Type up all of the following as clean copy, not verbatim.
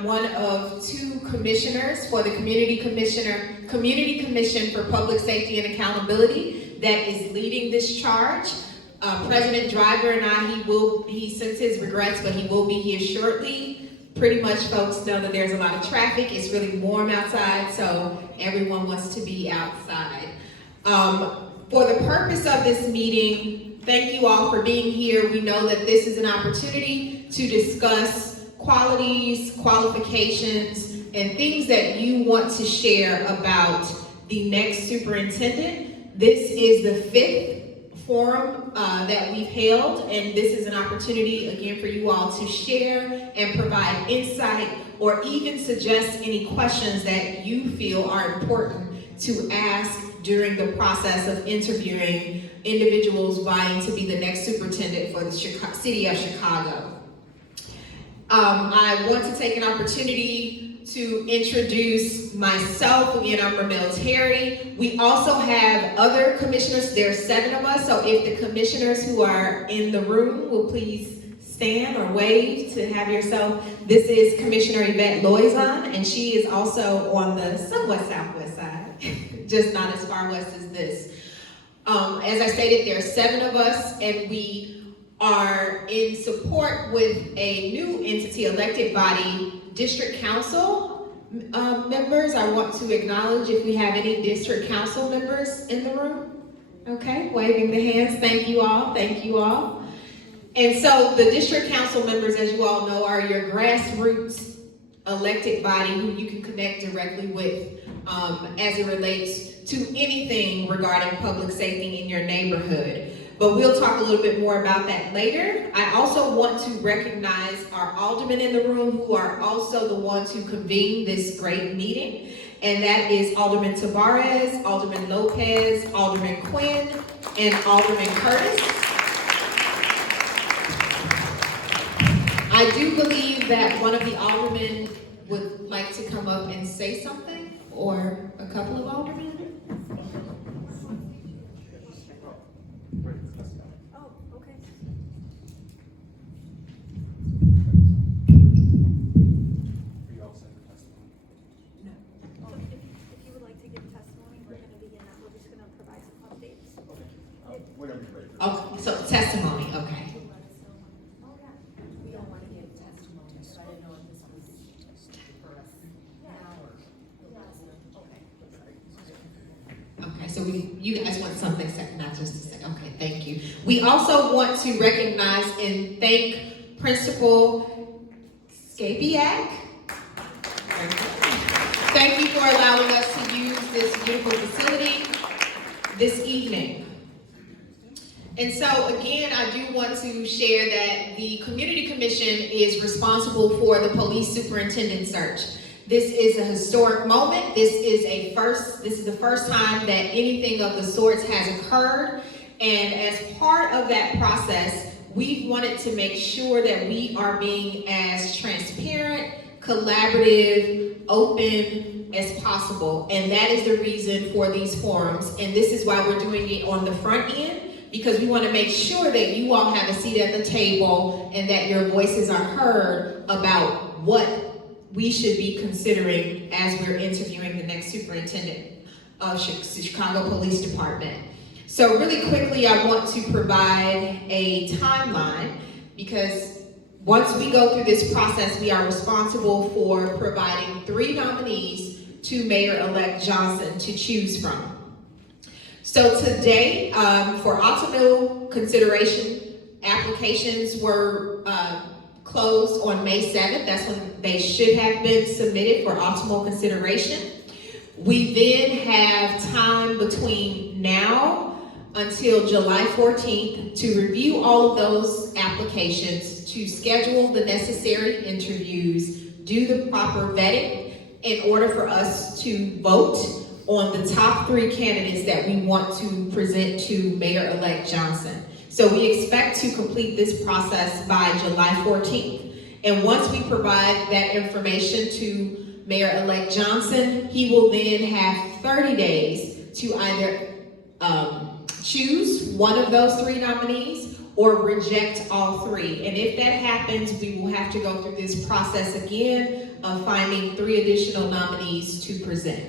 I'm one of two commissioners for the Community Commission for Public Safety and Accountability that is leading this charge. President Driver and I, he sends his regrets, but he will be here shortly. Pretty much folks know that there's a lot of traffic. It's really warm outside, so everyone wants to be outside. For the purpose of this meeting, thank you all for being here. We know that this is an opportunity to discuss qualities, qualifications, and things that you want to share about the next superintendent. This is the 5th forum that we've held, and this is an opportunity again for you all to share and provide insight or even suggest any questions that you feel are important to ask during the process of interviewing individuals vying to be the next superintendent for the city of Chicago. I want to take an opportunity to introduce myself. Again, I'm Ramel Terry. We also have other commissioners. There's 7 of us, so if the commissioners who are in the room will please stand or wave to have yourself. This is Commissioner Yvette Loizon, and she is also on the somewhat southwest side, just not as far west as this. As I stated, there are 7 of us, and we are in support with a new entity, elected body, District Council members. I want to acknowledge if we have any District Council members in the room. Okay, waving the hands. Thank you all. Thank you all. And so the District Council members, as you all know, are your grassroots elected body who you can connect directly with as it relates to anything regarding public safety in your neighborhood. But we'll talk a little bit more about that later. I also want to recognize our aldermen in the room who are also the ones who convened this great meeting. And that is Alderman Tavares, Alderman Lopez, Alderman Quinn, and Alderman Curtis. I do believe that one of the aldermen would like to come up and say something, or a couple of aldermen. Oh, so testimony, okay. We don't want to give testimony, so I didn't know if this was for us now or. Okay, so you guys want something second, not just a second. Okay, thank you. We also want to recognize and thank Principal Skapiak. Thank you for allowing us to use this beautiful facility this evening. And so again, I do want to share that the Community Commission is responsible for the police superintendent search. This is a historic moment. This is the first time that anything of the sorts has occurred. And as part of that process, we wanted to make sure that we are being as transparent, collaborative, open as possible. And that is the reason for these forums. And this is why we're doing it on the front end, because we want to make sure that you all have a seat at the table and that your voices are heard about what we should be considering as we're interviewing the next superintendent of Chicago Police Department. So really quickly, I want to provide a timeline, because once we go through this process, we are responsible for providing 3 nominees to Mayor-elect Johnson to choose from. So today, for optimal consideration, applications were closed on May 7th. That's when they should have been submitted for optimal consideration. We then have time between now until July 14th to review all of those applications, to schedule the necessary interviews, do the proper vetting in order for us to vote on the top 3 candidates that we want to present to Mayor-elect Johnson. So we expect to complete this process by July 14th. And once we provide that information to Mayor-elect Johnson, he will then have 30 days to either choose one of those 3 nominees or reject all three. And if that happens, we will have to go through this process again of finding 3 additional nominees to present.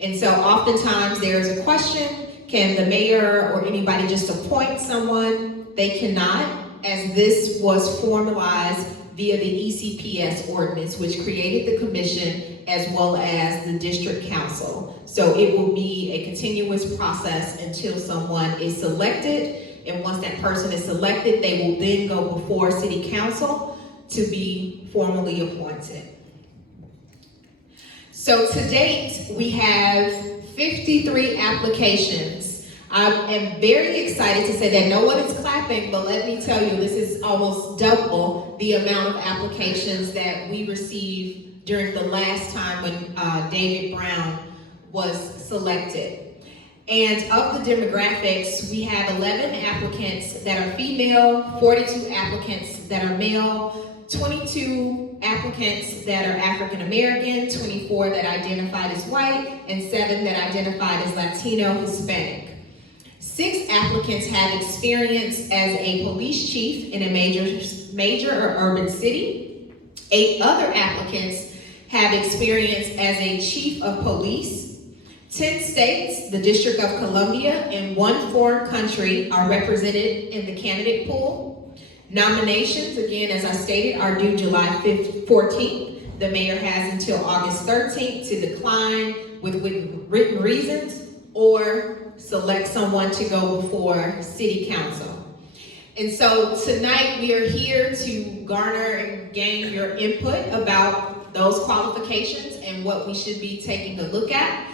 And so oftentimes there is a question, can the mayor or anybody just appoint someone? They cannot, as this was formalized via the ECPS ordinance, which created the commission as well as the district council. So it will be a continuous process until someone is selected. And once that person is selected, they will then go before city council to be formally appointed. So to date, we have 53 applications. I am very excited to say that no one is clapping, but let me tell you, this is almost double the amount of applications that we received during the last time when David Brown was selected. And of the demographics, we have 11 applicants that are female, 42 applicants that are male, 22 applicants that are African American, 24 that identified as white, and 7 that identified as Latino Hispanic. 6 applicants have experience as a police chief in a major or urban city. 8 other applicants have experience as a chief of police. 10 states, the District of Columbia, and 1 foreign country are represented in the candidate pool. Nominations, again, as I stated, are due July 14th. The mayor has until August 13th to decline with written reasons or select someone to go before city council. And so tonight we are here to garner and gain your input about those qualifications and what we should be taking a look at.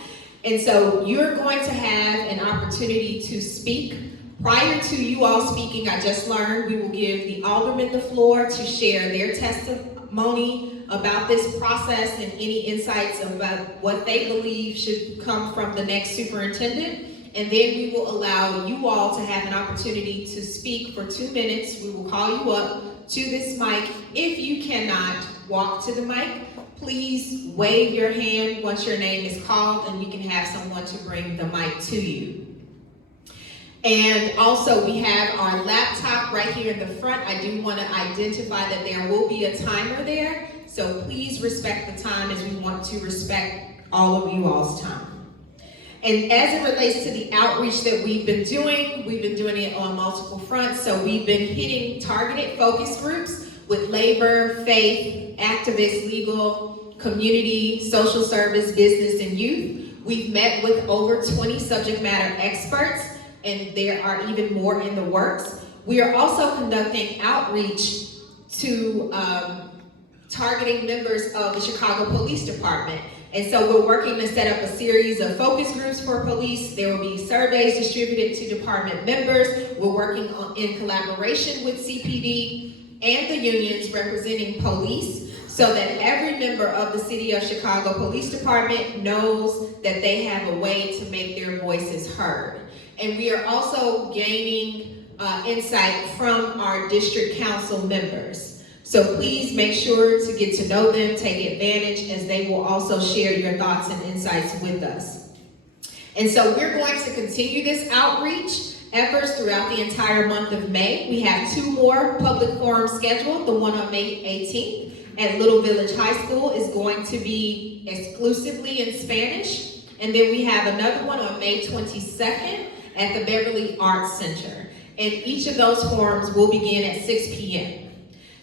And so you're going to have an opportunity to speak. Prior to you all speaking, I just learned we will give the aldermen the floor to share their testimony about this process and any insights about what they believe should come from the next superintendent. And then we will allow you all to have an opportunity to speak for 2 minutes. We will call you up to this mic. If you cannot walk to the mic, please wave your hand once your name is called and we can have someone to bring the mic to you. And also we have our laptop right here in the front. I do want to identify that there will be a timer there. So please respect the time as we want to respect all of you all's time. And as it relates to the outreach that we've been doing it on multiple fronts. So we've been hitting targeted focus groups with labor, faith, activists, legal, community, social service, business, and youth. We've met with over 20 subject matter experts, and there are even more in the works. We are also conducting outreach to targeting members of the Chicago Police Department. And so we're working to set up a series of focus groups for police. There will be surveys distributed to department members. We're working in collaboration with CPD and the unions representing police so that every member of the City of Chicago Police Department knows that they have a way to make their voices heard. And we are also gaining insight from our district council members. So please make sure to get to know them, take advantage, as they will also share your thoughts and insights with us. And so we're going to continue this outreach efforts throughout the entire month of May. We have 2 more public forums scheduled. The one on May 18th at Little Village High School is going to be exclusively in Spanish. And then we have another one on May 22nd at the Beverly Arts Center. And each of those forums will begin at 6 p.m.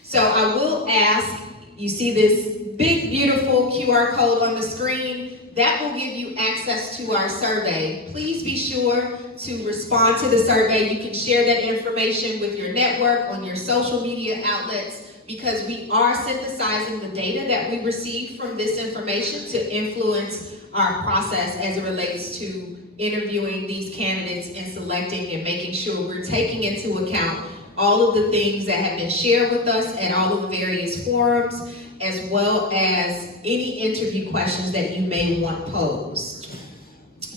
So I will ask, you see this big, beautiful QR code on the screen, that will give you access to our survey. Please be sure to respond to the survey. You can share that information with your network, on your social media outlets, because we are synthesizing the data that we receive from this information to influence our process as it relates to interviewing these candidates and selecting and making sure we're taking into account all of the things that have been shared with us at all of the various forums, as well as any interview questions that you may want posed.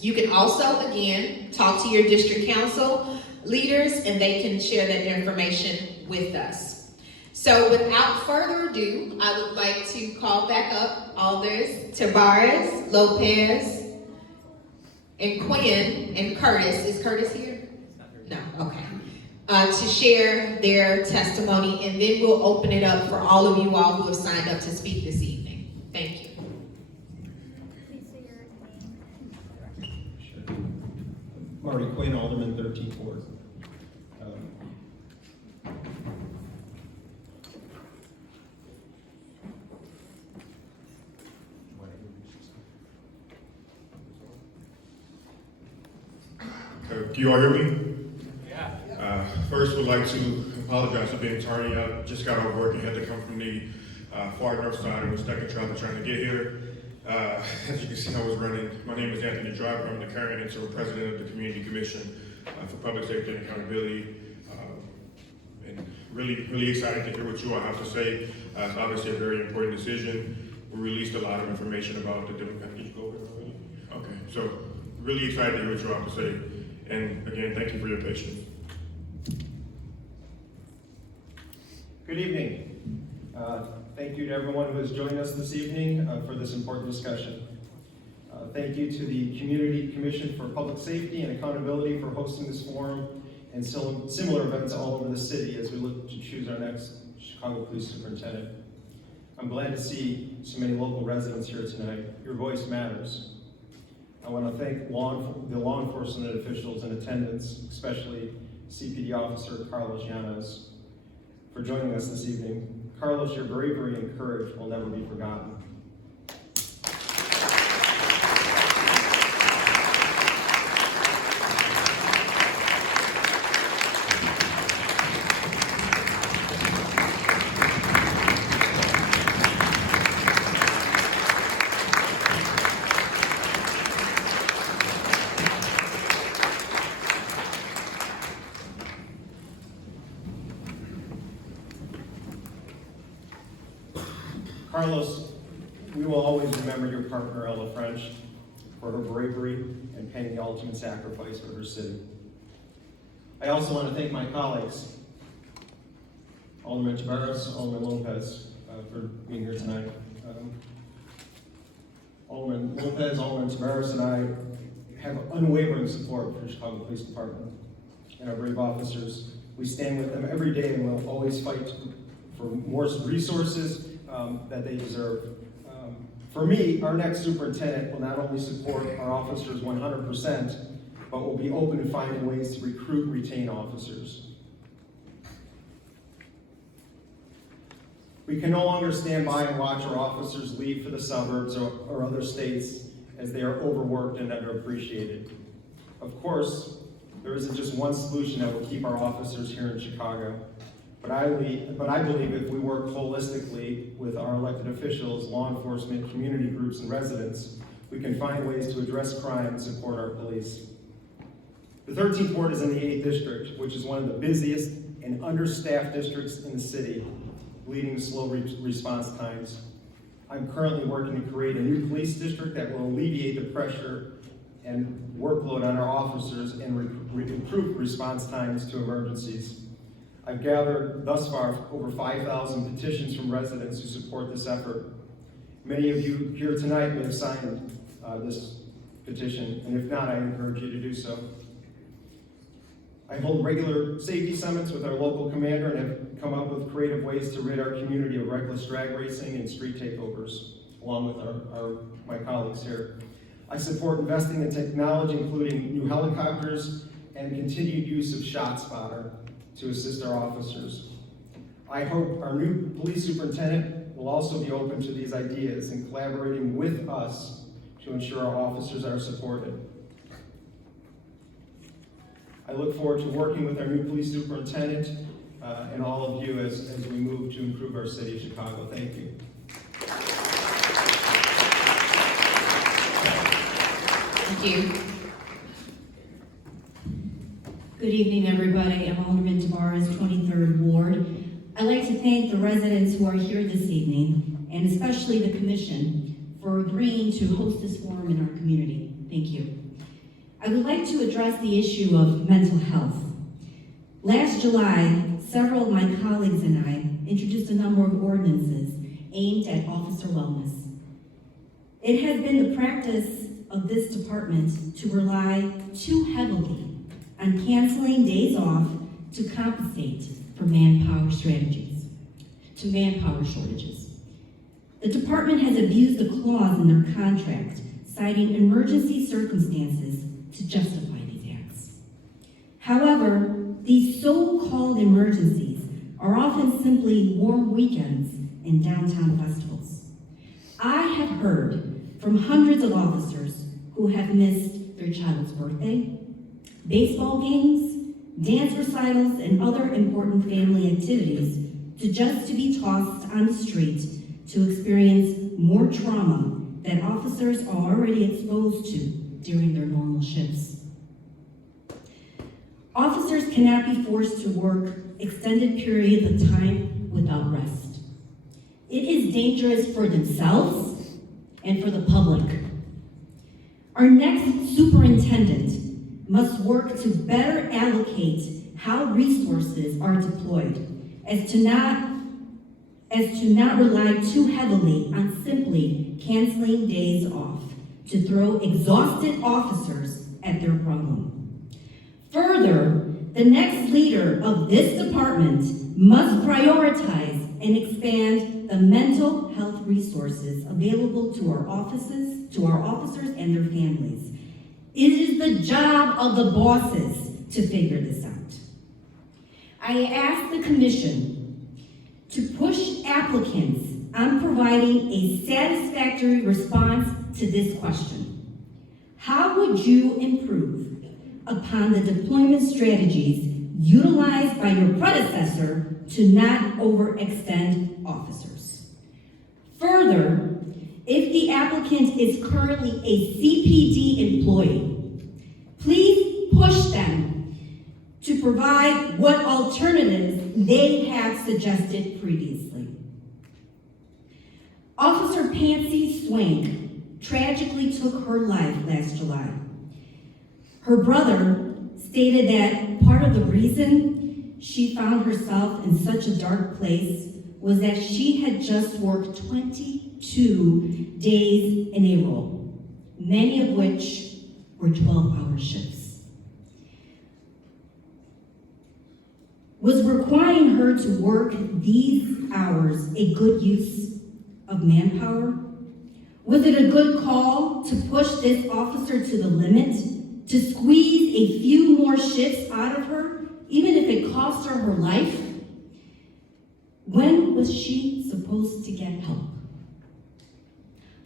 You can also, again, talk to your district council leaders and they can share that information with us. So without further ado, I would like to call back up Alders, Tavares, Lopez, and Quinn, and Curtis. Is Curtis here? No, okay. to share their testimony, and then we'll open it up for all of you all who have signed up to speak this evening. Thank you. Please say your name. Sure. Marty Quinn, Alderman 13th Ward. Do you all hear me? Yeah. First, would like to apologize for being tardy. I just got off work and had to come from the far north side and was stuck in traffic trying to get here. As you can see, I was running. My name is Anthony Driver. I'm the current interim president of the Community Commission for Public Safety and Accountability. And really excited to hear what you all have to say. It's obviously a very important decision. We released a lot of information about the different. Did you go over it already? Okay, so really excited to hear what you all have to say. And again, thank you for your patience. Good evening. Thank you to everyone who has joined us this evening for this important discussion. Thank you to the Community Commission for Public Safety and Accountability for hosting this forum and similar events all over the city as we look to choose our next Chicago Police Superintendent. I'm glad to see so many local residents here tonight. Your voice matters. I want to thank the law enforcement officials in attendance, especially CPD Officer Carlos Llanos, for joining us this evening. Carlos, your bravery and courage will never be forgotten. Carlos, we will always remember your partner, Ella French, for her bravery and paying the ultimate sacrifice for her city. I also want to thank my colleagues, Alderman Taveras, Alderman Lopez, for being here tonight. Alderman Lopez, Alderman Taveras, and I have unwavering support for the Chicago Police Department and our brave officers. We stand with them every day and we'll always fight for more resources that they deserve. For me, our next superintendent will not only support our officers 100%, but will be open to finding ways to recruit and retain officers. We can no longer stand by and watch our officers leave for the suburbs or other states as they are overworked and underappreciated. Of course, there isn't just one solution that will keep our officers here in Chicago. But I believe if we work holistically with our elected officials, law enforcement, community groups, and residents, we can find ways to address crime and support our police. The 13th Ward is in the 8th District, which is one of the busiest and understaffed districts in the city, leading to slow response times. I'm currently working to create a new police district that will alleviate the pressure and workload on our officers and improve response times to emergencies. I've gathered thus far over 5,000 petitions from residents who support this effort. Many of you here tonight may have signed this petition, and if not, I encourage you to do so. I hold regular safety summits with our local commander and have come up with creative ways to rid our community of reckless drag racing and street takeovers, along with my colleagues here. I support investing in technology, including new helicopters and continued use of ShotSpotter to assist our officers. I hope our new police superintendent will also be open to these ideas and collaborating with us to ensure our officers are supported. I look forward to working with our new police superintendent and all of you as we move to improve our city of Chicago. Thank you. Thank you. Good evening, everybody. I'm Alderman Taveras, 23rd Ward. I'd like to thank the residents who are here this evening, and especially the Commission, for agreeing to host this forum in our community. Thank you. I would like to address the issue of mental health. Last July, several of my colleagues and I introduced a number of ordinances aimed at officer wellness. It has been the practice of this department to rely too heavily on canceling days off to compensate for manpower shortages. The department has abused a clause in their contract citing emergency circumstances to justify these acts. However, these so-called emergencies are often simply warm weekends and downtown festivals. I have heard from hundreds of officers who have missed their child's birthday, baseball games, dance recitals, and other important family activities to be tossed on the street to experience more trauma that officers are already exposed to during their normal shifts. Officers cannot be forced to work extended periods of time without rest. It is dangerous for themselves and for the public. Our next superintendent must work to better allocate how resources are deployed as to not rely too heavily on simply canceling days off to throw exhausted officers at their problem. Further, the next leader of this department must prioritize and expand the mental health resources available to our officers and their families. It is the job of the bosses to figure this out. I ask the commission to push applicants on providing a satisfactory response to this question. How would you improve upon the deployment strategies utilized by your predecessor to not overextend officers? Further, if the applicant is currently a CPD employee, please push them to provide what alternatives they have suggested previously. Officer Pansy Swank tragically took her life last July. Her brother stated that part of the reason she found herself in such a dark place was that she had just worked 22 days in a row, many of which were 12-hour shifts. Was requiring her to work these hours a good use of manpower? Was it a good call to push this officer to the limit, to squeeze a few more shifts out of her, even if it cost her life? When was she supposed to get help?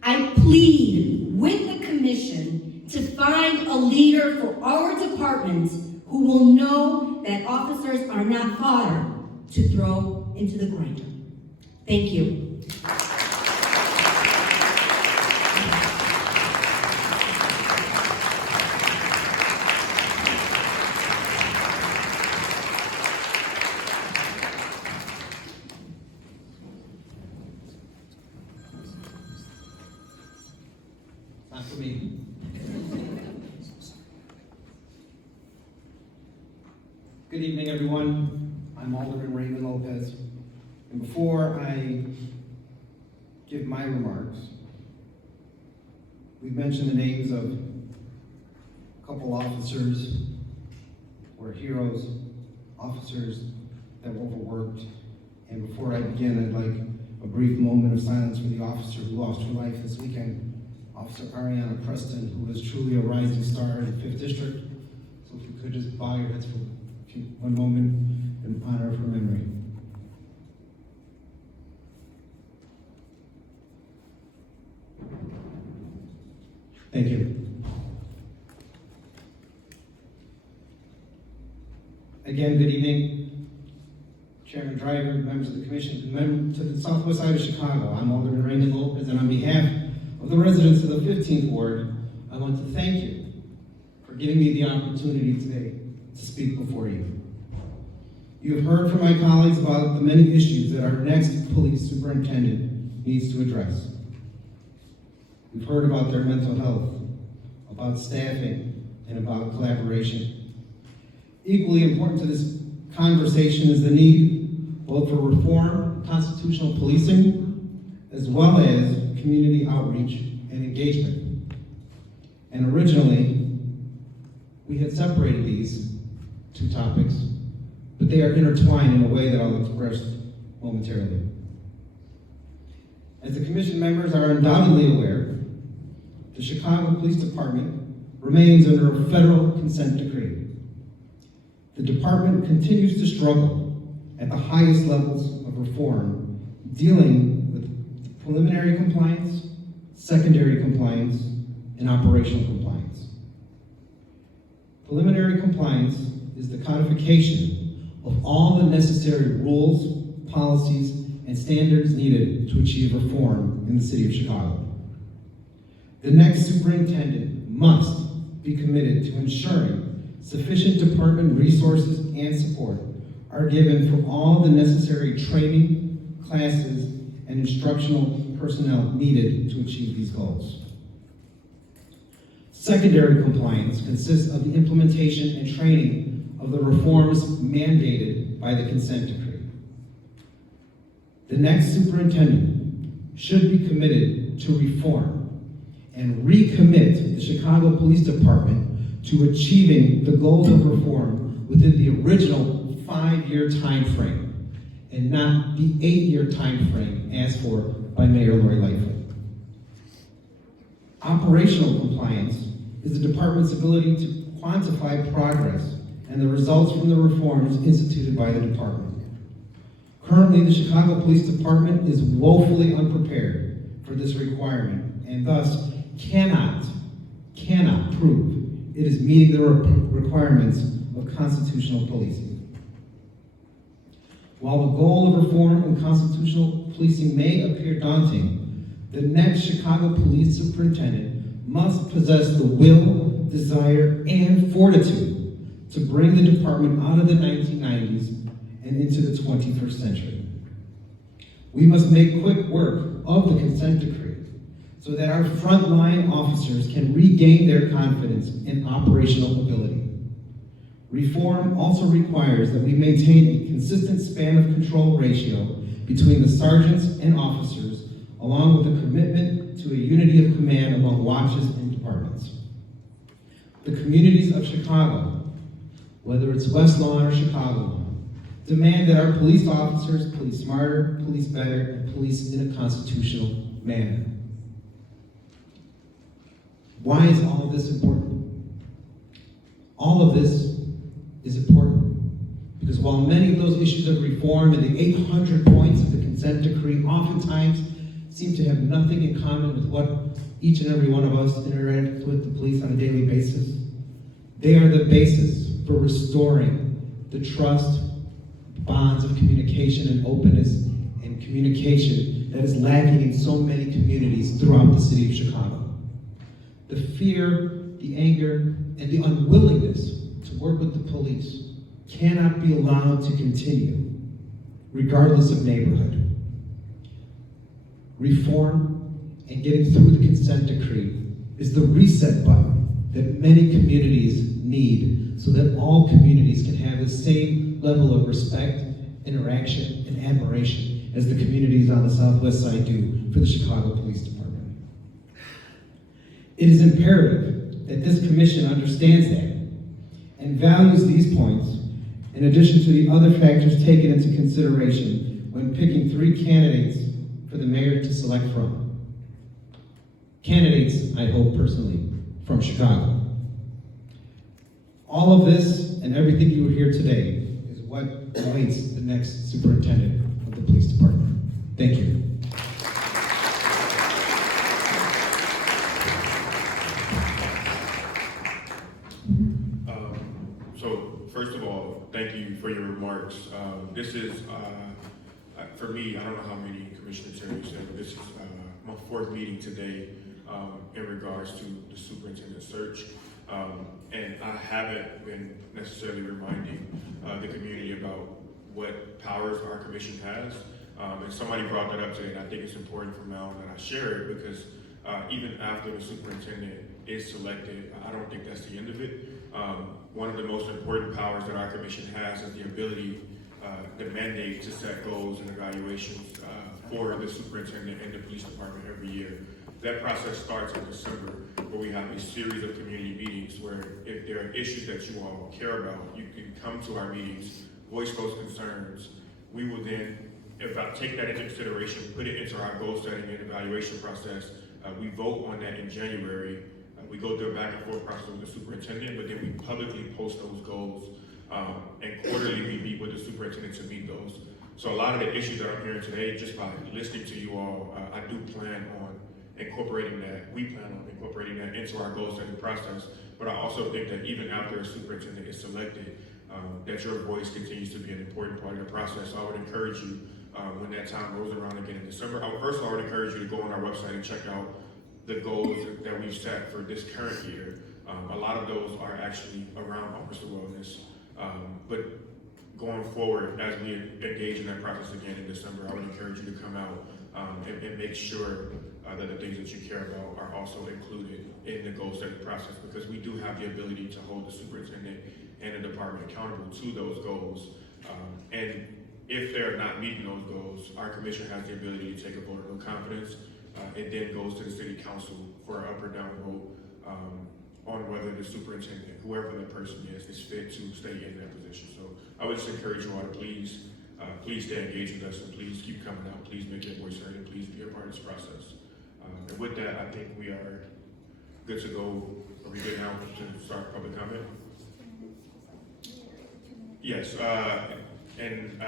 I plead with the commission to find a leader for our department who will know that officers are not fodder to throw into the grinder. Thank you. Not for me. Good evening, everyone. I'm Alderman Raymond Lopez. And before I give my remarks, we've mentioned the names of a couple officers who are heroes, officers that were overworked. And before I begin, I'd like a brief moment of silence for the officer who lost her life this weekend, Officer Ariana Preston, who is truly a rising star in the 5th District. So if you could just bow your heads for one moment in honor of her memory. Thank you. Again, good evening, Chairman Driver, members of the Commission, to the southwest side of Chicago. I'm Alderman Raymond Lopez, and on behalf of the residents of the 15th Ward, I want to thank you for giving me the opportunity today to speak before you. You have heard from my colleagues about the many issues that our next police superintendent needs to address. We've heard about their mental health, about staffing, and about collaboration. Equally important to this conversation is the need both for reform, constitutional policing, as well as community outreach and engagement. And originally, we had separated these two topics but they are intertwined in a way that I'll express momentarily. As the commission members are undoubtedly aware, the Chicago Police Department remains under a federal consent decree. The department continues to struggle at the highest levels of reform, dealing with preliminary compliance, secondary compliance, and operational compliance. Preliminary compliance is the codification of all the necessary rules, policies, and standards needed to achieve reform in the city of Chicago. The next superintendent must be committed to ensuring sufficient department resources and support are given for all the necessary training, classes, and instructional personnel needed to achieve these goals. Secondary compliance consists of the implementation and training of the reforms mandated by the consent decree. The next superintendent should be committed to reform and recommit the Chicago Police Department to achieving the goals of reform within the original 5-year time frame and not the 8-year time frame asked for by Mayor Lori Lightfoot. Operational compliance is the department's ability to quantify progress and the results from the reforms instituted by the department. Currently, the Chicago Police Department is woefully unprepared for this requirement and thus cannot prove it is meeting the requirements of constitutional policing. While the goal of reform in constitutional policing may appear daunting, the next Chicago Police Superintendent must possess the will, desire, and fortitude to bring the department out of the 1990s and into the 21st century. We must make quick work of the consent decree so that our frontline officers can regain their confidence in operational ability. Reform also requires that we maintain a consistent span of control ratio between the sergeants and officers, along with a commitment to a unity of command among watches and departments. The communities of Chicago, whether it's West Lawn or Chicago Lawn, demand that our police officers police smarter, police better, and police in a constitutional manner. Why is all of this important? All of this is important because while many of those issues of reform and the 800 points of the consent decree oftentimes seem to have nothing in common with what each and every one of us interact with the police on a daily basis, they are the basis for restoring the trust, bonds of communication and openness and communication that is lacking in so many communities throughout the city of Chicago. The fear, the anger, and the unwillingness to work with the police cannot be allowed to continue, regardless of neighborhood. Reform and getting through the consent decree is the reset button that many communities need so that all communities can have the same level of respect, interaction, and admiration as the communities on the Southwest Side do for the Chicago Police Department. It is imperative that this commission understands that and values these points in addition to the other factors taken into consideration when picking 3 candidates for the mayor to select from. Candidates, I hope personally, from Chicago. All of this and everything you will hear today is what awaits the next superintendent of the police department. Thank you. So first of all, thank you for your remarks. This is, for me, I don't know how many commissioners here you said, but this is my 4th meeting today in regards to the superintendent search. And I haven't been necessarily reminding the community about what powers our commission has. And somebody brought that up today, and I think it's important from now on that I share it because even after the superintendent is selected, I don't think that's the end of it. One of the most important powers that our commission has is the ability, the mandate to set goals and evaluations for the superintendent and the police department every year. That process starts in December, where we have a series of community meetings where if there are issues that you all care about, you can come to our meetings, voice those concerns. We will then, take that into consideration, put it into our goal setting and evaluation process. We vote on that in January. We go through a back and forth process with the superintendent, but then we publicly post those goals. And quarterly, we meet with the superintendent to meet those. So a lot of the issues that I'm hearing today, just by listening to you all, I do plan on incorporating that. We plan on incorporating that into our goal setting process. But I also think that even after a superintendent is selected, that your voice continues to be an important part of the process. So I would encourage you, when that time rolls around again in December, I would encourage you to go on our website and check out the goals that we've set for this current year. A lot of those are actually around officer wellness. But going forward, as we engage in that process again in December, I would encourage you to come out and make sure that the things that you care about are also included in the goal setting process, because we do have the ability to hold the superintendent and the department accountable to those goals. And if they're not meeting those goals, our commission has the ability to take a vote of no confidence. It then goes to the city council for an up or down vote on whether the superintendent, whoever the person is fit to stay in that position. So I would just encourage you all to please stay engaged with us, and please keep coming out. Please make your voice heard, and please be a part of this process. And with that, I think we are good to go. Are we good now to start public comment? Yes, and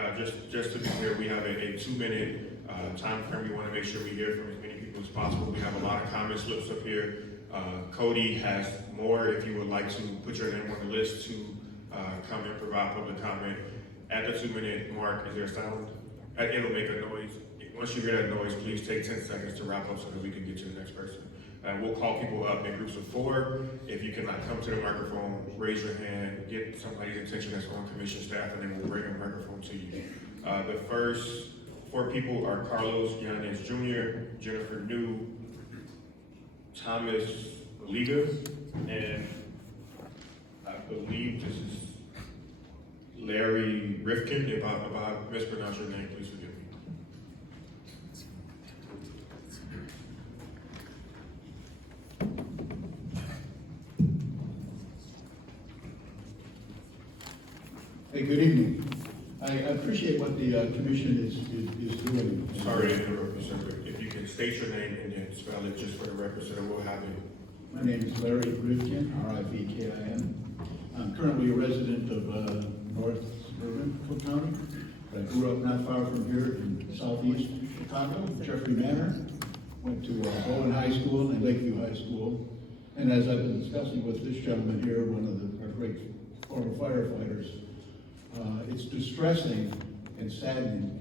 just to be clear, we have a 2-minute time frame. We want to make sure we hear from as many people as possible. We have a lot of comment slips up here. Cody has more if you would like to put your name on the list to come and provide public comment. At the 2-minute mark, is there sound? It'll make a noise. Once you hear that noise, please take 10 seconds to wrap up so that we can get to the next person. We'll call people up in groups of 4. If you cannot come to the microphone, raise your hand, get somebody's attention that's on commission staff, and then we'll bring a microphone to you. The first 4 people are Carlos Yanez Jr., Jennifer New, Thomas Liga, and I believe this is Larry Rifkin. If I mispronounce your name, please forgive me. Hey, good evening. I appreciate what the commission is doing. Sorry to interrupt you, sir, but if you can state your name and then spell it just for the record so that we'll have it. My name is Larry Rivkin, R-I-V-K-I-N. I'm currently a resident of North Suburban Cook County. I grew up not far from here in southeast Chicago, Jeffrey Manor. Went to Bowen High School and Lakeview High School. And as I've been discussing with this gentleman here, one of our great former firefighters, it's distressing and saddening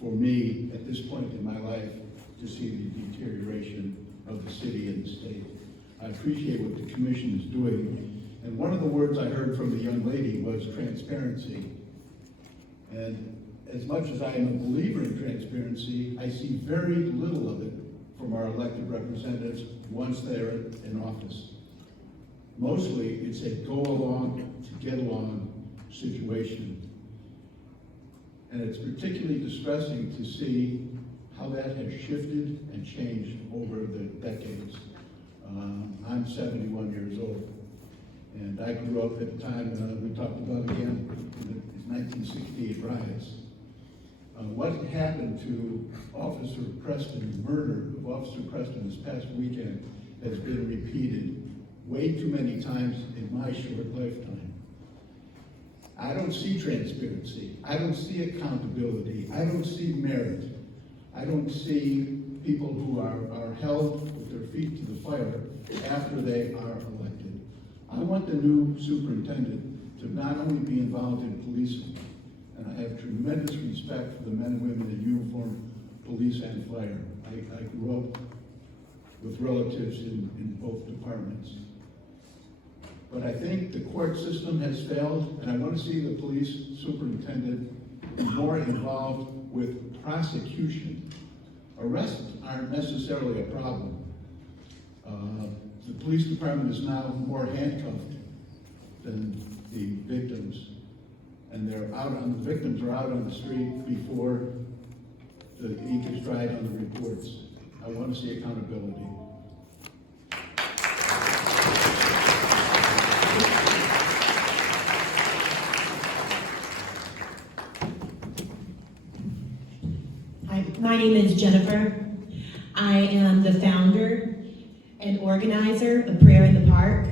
for me at this point in my life to see the deterioration of the city and the state. I appreciate what the commission is doing. And one of the words I heard from the young lady was transparency. And as much as I am a believer in transparency, I see very little of it from our elected representatives once they're in office. Mostly, it's a go along to get along situation. And it's particularly distressing to see how that has shifted and changed over the decades. I'm 71 years old, and I grew up at the time we talked about again in the 1968 riots. What happened to Officer Preston, the murder of Officer Preston this past weekend, has been repeated way too many times in my short lifetime. I don't see transparency. I don't see accountability. I don't see merit. I don't see people who are held with their feet to the fire after they are elected. I want the new superintendent to not only be involved in policing, and I have tremendous respect for the men and women in uniform, police and fire. I grew up with relatives in both departments. But I think the court system has failed, and I want to see the police superintendent more involved with prosecution. Arrests aren't necessarily a problem. The police department is now more handcuffed than the victims, and the victims are out on the street before the ink is dried on the reports. I want to see accountability. My name is Jennifer. I am the founder and organizer of Prayer in the Park.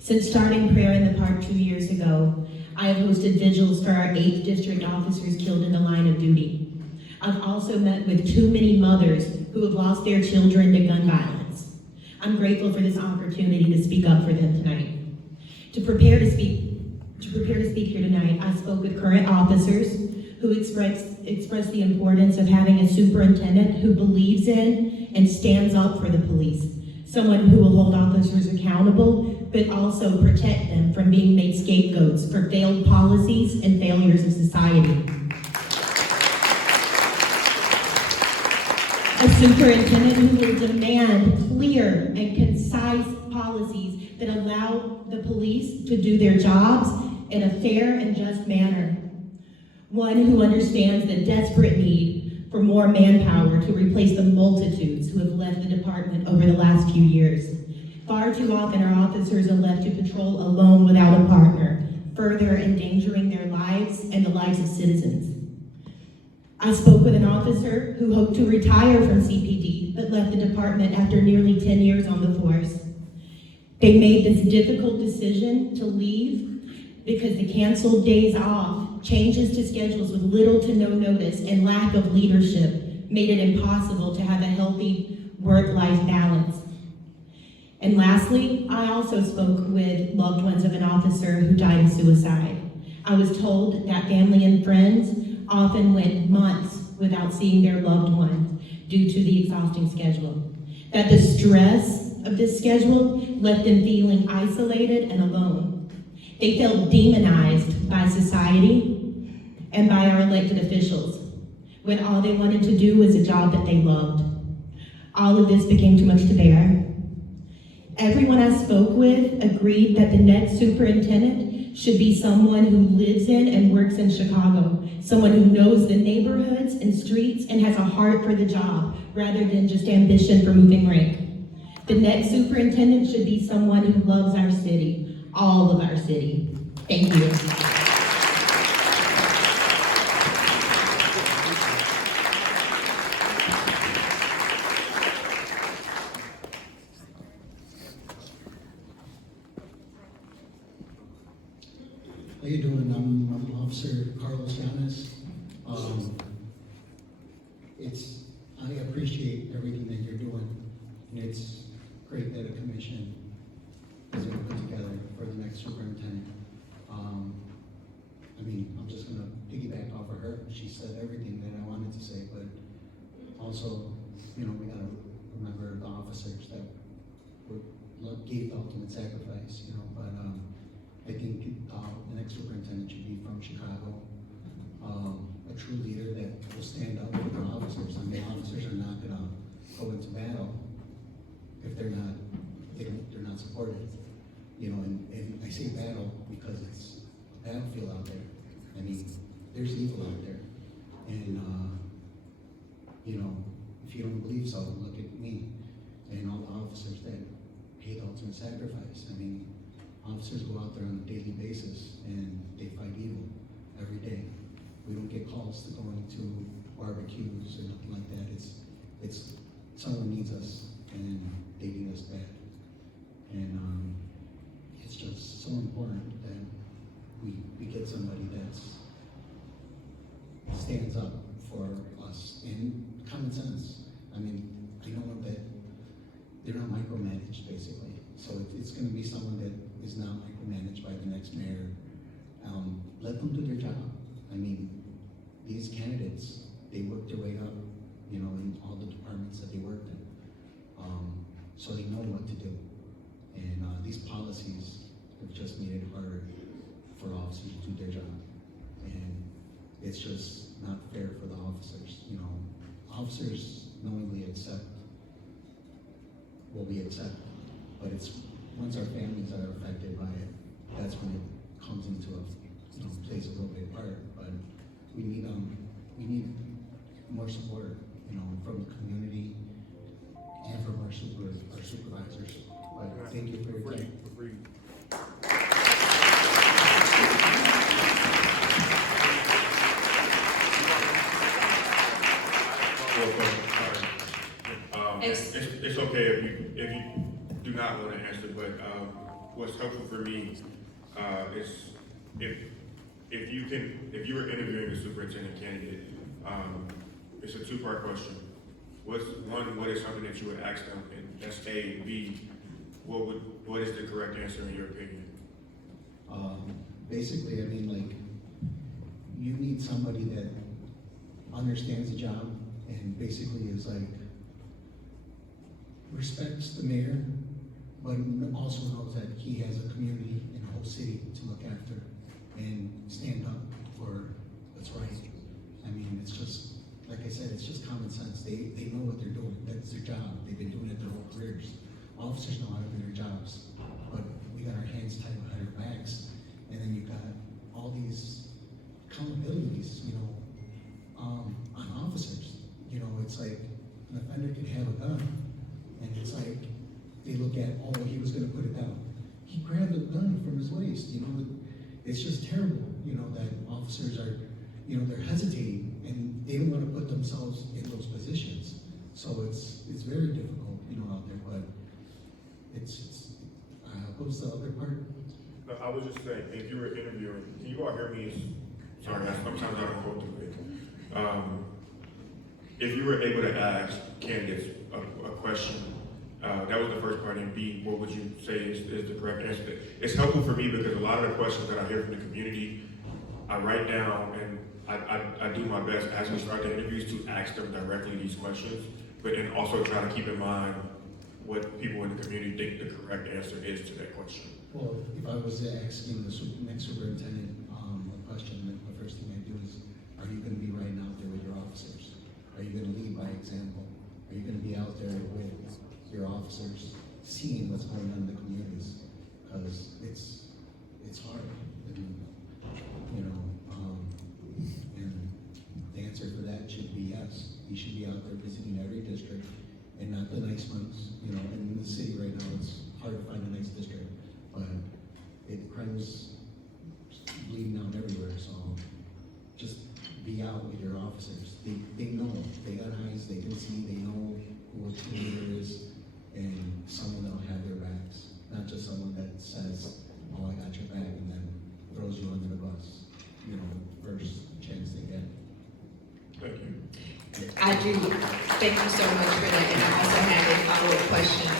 Since starting Prayer in the Park 2 years ago, I have hosted vigils for our 8th district officers killed in the line of duty. I've also met with too many mothers who have lost their children to gun violence. I'm grateful for this opportunity to speak up for them tonight. To prepare to speak here tonight, I spoke with current officers who expressed the importance of having a superintendent who believes in and stands up for the police, someone who will hold officers accountable, but also protect them from being made scapegoats for failed policies and failures of society. A superintendent who will demand clear and concise policies that allow the police to do their jobs in a fair and just manner. One who understands the desperate need for more manpower to replace the multitudes who have left the department over the last few years. Far too often our officers are left to patrol alone without a partner, further endangering their lives and the lives of citizens. I spoke with an officer who hoped to retire from CPD, but left the department after nearly 10 years on the force. They made this difficult decision to leave because the canceled days off, changes to schedules with little to no notice, and lack of leadership made it impossible to have a healthy work-life balance. And lastly, I also spoke with loved ones of an officer who died of suicide. I was told that family and friends often went months without seeing their loved ones due to the exhausting schedule. That the stress of this schedule left them feeling isolated and alone. They felt demonized by society and by our elected officials, when all they wanted to do was a job that they loved. All of this became too much to bear. Everyone I spoke with agreed that the next superintendent should be someone who lives in and works in Chicago, someone who knows the neighborhoods and streets and has a heart for the job, rather than just ambition for moving rank. The next superintendent should be someone who loves our city, all of our city. Thank you. How you doing? I'm Officer Carlos Llanes. I appreciate everything that you're doing, and it's great that a commission is going to put together for the next superintendent. I'm just going to piggyback off of her. She said everything that I wanted to say, but also, we got to remember the officers that gave the ultimate sacrifice, but I think the next superintendent should be from Chicago, a true leader that will stand up for the officers. The officers are not going to go into battle if they're not supported. And I say battle because it's a battlefield out there. There's evil out there, and if you don't believe so, look at me and all the officers that paid the ultimate sacrifice. Officers go out there on a daily basis and they fight evil every day. We don't get calls to going to barbecues or nothing like that. It's someone needs us and they need us bad. And it's just so important that we get somebody that stands up for us and common sense. I know that they're not micromanaged basically. So it's going to be someone that is not micromanaged by the next mayor. Let them do their job. These candidates, they work their way up, in all the departments that they worked in. So they know what to do. And these policies have just made it harder for officers to do their job. And it's just not fair for the officers. Officers knowingly accept what we accept, but it's once our families are affected by it, that's when it comes into plays a little bit part. But we need more support, from the community and from our supervisors. But thank you for your time. it's okay if you do not want to answer, but what's helpful for me is if you were interviewing a superintendent candidate, it's a two-part question. What is something that you would ask them, and that's A. B. What is the correct answer in your opinion? Basically, I mean, like, you need somebody that understands the job and basically is like, respects the mayor, but also knows that he has a community and a whole city to look after and stand up for what's right. I mean, it's just, like I said, it's just common sense. They know what they're doing. That's their job. They've been doing it their whole careers. Officers know how to do their jobs, but we got our hands tied behind our backs, and then you got all these accountabilities, you know, on officers. You know, it's like an offender can have a gun, and it's like they look at, oh, he was going to put it down. He grabbed the gun from his waist. You know, it's just terrible. You know that officers are, you know, they're hesitating and they don't want to put themselves in those positions. So it's very difficult, you know, out there. But it's what's the other part? No, I was just saying, if you were interviewing, can you all hear me? Sorry, sometimes I don't go through it. If you were able to ask candidates a question, that was the first part, and B, what would you say is the correct answer? It's helpful for me because a lot of the questions that I hear from the community, I write down and I do my best as we start the interviews to ask them directly these questions, but then also try to keep in mind what people in the community think the correct answer is to that question. Well, if I was asking the next superintendent a question, the first thing I do is, are you going to be right out there with your officers? Are you going to lead by example? Are you going to be out there with your officers, seeing what's going on in the communities? Because it's hard, and, you know, and the answer for that should be yes. You should be out there visiting every district, and not the nice ones. You know, and in the city right now, it's hard to find a nice district, but crime is bleeding out everywhere. So just be out with your officers. They know. They got eyes. They can see. They know who a team leader is, and someone that'll have their backs, not just someone that says, "Oh, I got your back," and then throws you under the bus. You know, first chance they get. Thank you. I do, thank you so much for that, and I also have a follow-up question.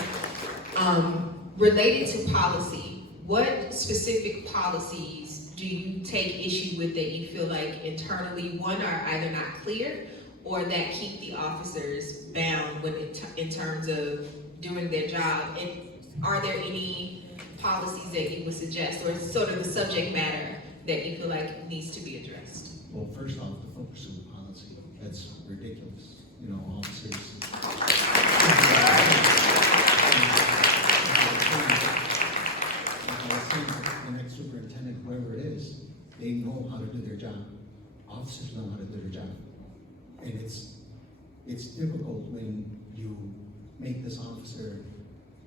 Related to policy, what specific policies do you take issue with that you feel like internally, one, are either not clear, or that keep the officers bound when in terms of doing their job? And are there any policies that you would suggest, or sort of the subject matter that you feel like needs to be addressed? Well, first off, the focus group policy, that's ridiculous. You know, officers. The next superintendent, whoever it is, they know how to do their job. Officers know how to do their job. And it's difficult when you make this officer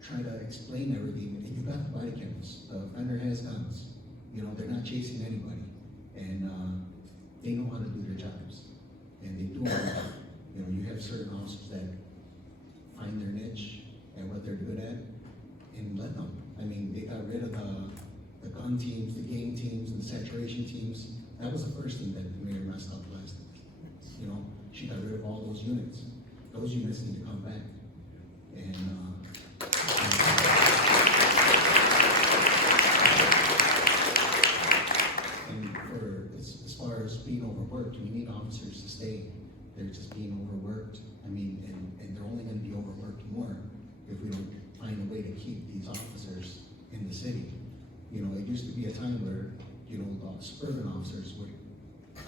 try to explain everything, and you got the body cameras. The offender has guns. You know, they're not chasing anybody. And they know how to do their jobs, and they do it. You know, you have certain officers that find their niche and what they're good at, and let them. I mean, they got rid of the gun teams, the gang teams, and the saturation teams. That was the first thing that the mayor messed up last time. You know, she got rid of all those units. Those units need to come back. And as far as being overworked, we need officers to stay. They're just being overworked. I mean, and they're only going to be overworked more if we don't find a way to keep these officers in the city. You know, it used to be a time where, you know, the suburban officers would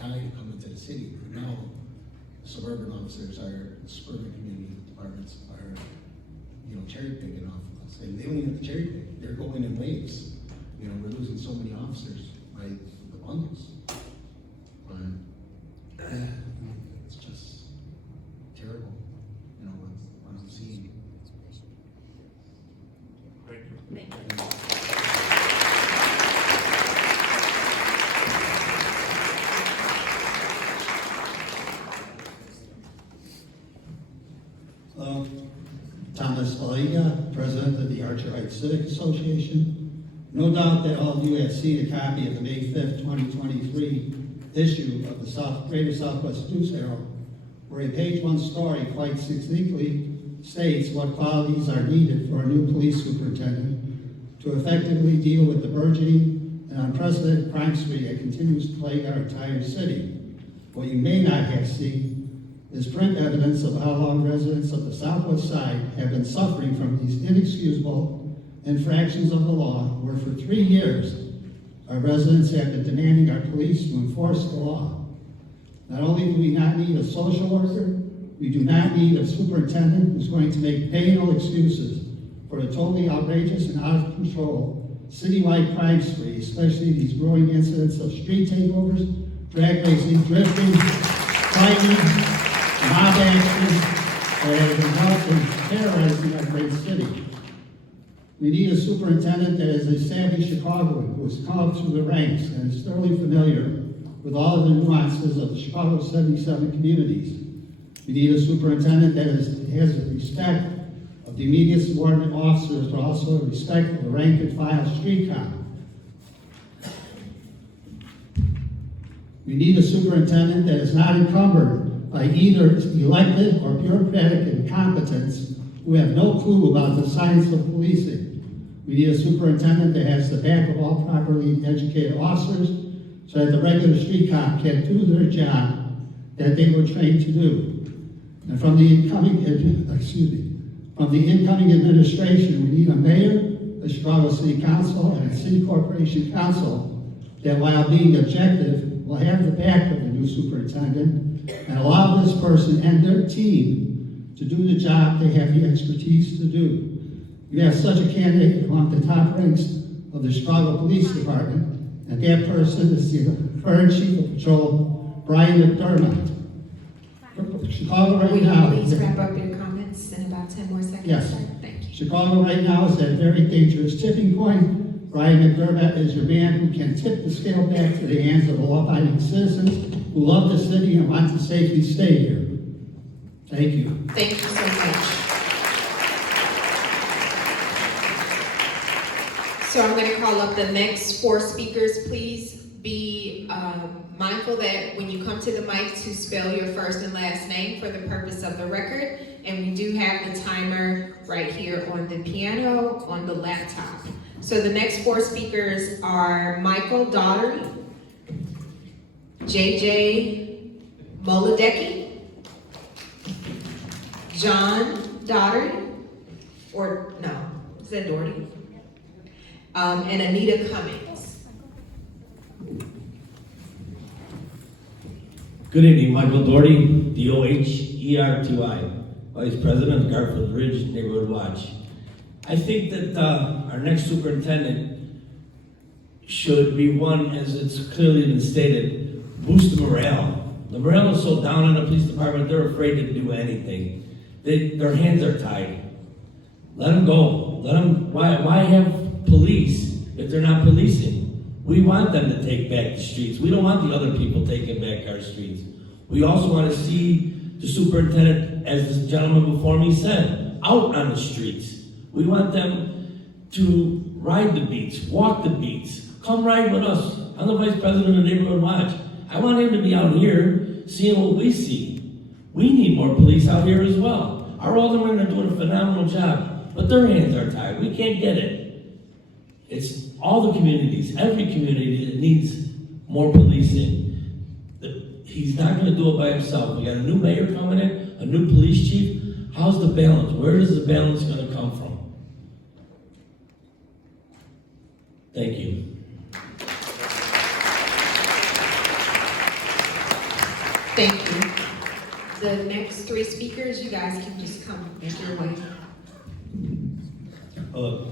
die to come into the city. Now, suburban officers suburban community departments are, you know, cherry picking off of us. And they don't even have to cherry pick. They're going in waves. You know, we're losing so many officers by the bundles. But it's just terrible, you know, what I'm seeing. Thank you. Thomas, President of the Archer Heights Civic Association. No doubt that all of you have seen a copy of the May 5th, 2023 issue of the Greater Southwest News Herald, where a page one story quite succinctly states what qualities are needed for a new police superintendent to effectively deal with the burgeoning and unprecedented crime spree that continues to plague our entire city. What you may not have seen is print evidence of how long residents of the Southwest Side have been suffering from these inexcusable infractions of the law, where for 3 years, our residents have been demanding our police to enforce the law. Not only do we not need a social worker, we do not need a superintendent who's going to make banal excuses for a totally outrageous and out of control citywide crime spree, especially these growing incidents of street takeovers, drag racing, drifting, fighting, mob action that have been terrorizing our great city. We need a superintendent that is a savvy Chicagoan who has come up through the ranks and is thoroughly familiar with all of the nuances of the Chicago 77 communities. We need a superintendent that has the respect of the immediate subordinate officers, but also the respect of the rank and file street cop. We need a superintendent that is not encumbered by either elected or bureaucratic incompetents who have no clue about the science of policing. We need a superintendent that has the back of all properly educated officers so that the regular street cop can do their job that they were trained to do. And from the incoming administration, we need a mayor, a Chicago City Council, and a City Corporation Council that, while being objective, will have the back of the new superintendent and allow this person and their team to do the job they have the expertise to do. You have such a candidate among the top ranks of the Chicago Police Department, and that person is the current Chief of Patrol, Brian McDermott. Chicago right Will now. you please wrap up your comments in about 10 more seconds? Yes. Sir? Thank you. Chicago right now is at a very dangerous tipping point. Brian McDermott is your man who can tip the scale back to the hands of the law-abiding citizens who love the city and want to safely stay here. Thank you. Thank you so much. So I'm going to call up the next 4 speakers. Please be mindful that when you come to the mic to spell your first and last name for the purpose of the record. And we do have the timer right here on the piano on the laptop. So the next 4 speakers are Michael Daugherty, JJ Molodecki, John Daugherty, or no, is that Doherty? And Anita Cummings. Good evening, Michael Doherty, D-O-H-E-R-T-Y, Vice President of Garfield Ridge Neighborhood Watch. I think that our next superintendent should be one, as it's clearly been stated, boost the morale. The morale is so down in the police department, they're afraid to do anything. Their hands are tied. Let them go. Let them. Why have police if they're not policing? We want them to take back the streets. We don't want the other people taking back our streets. We also want to see the superintendent, as the gentleman before me said, out on the streets. We want them to ride the beats, walk the beats. Come ride with us. I'm the Vice President of Neighborhood Watch. I want him to be out here seeing what we see. We need more police out here as well. Our aldermen are doing a phenomenal job, but their hands are tied. We can't get it. It's all the communities, every community that needs more policing. He's not going to do it by himself. We got a new mayor coming in, a new police chief. How's the balance? Where is the balance going to come from? Thank you. Thank you. The next 3 speakers, you guys can just come make your way. Hello.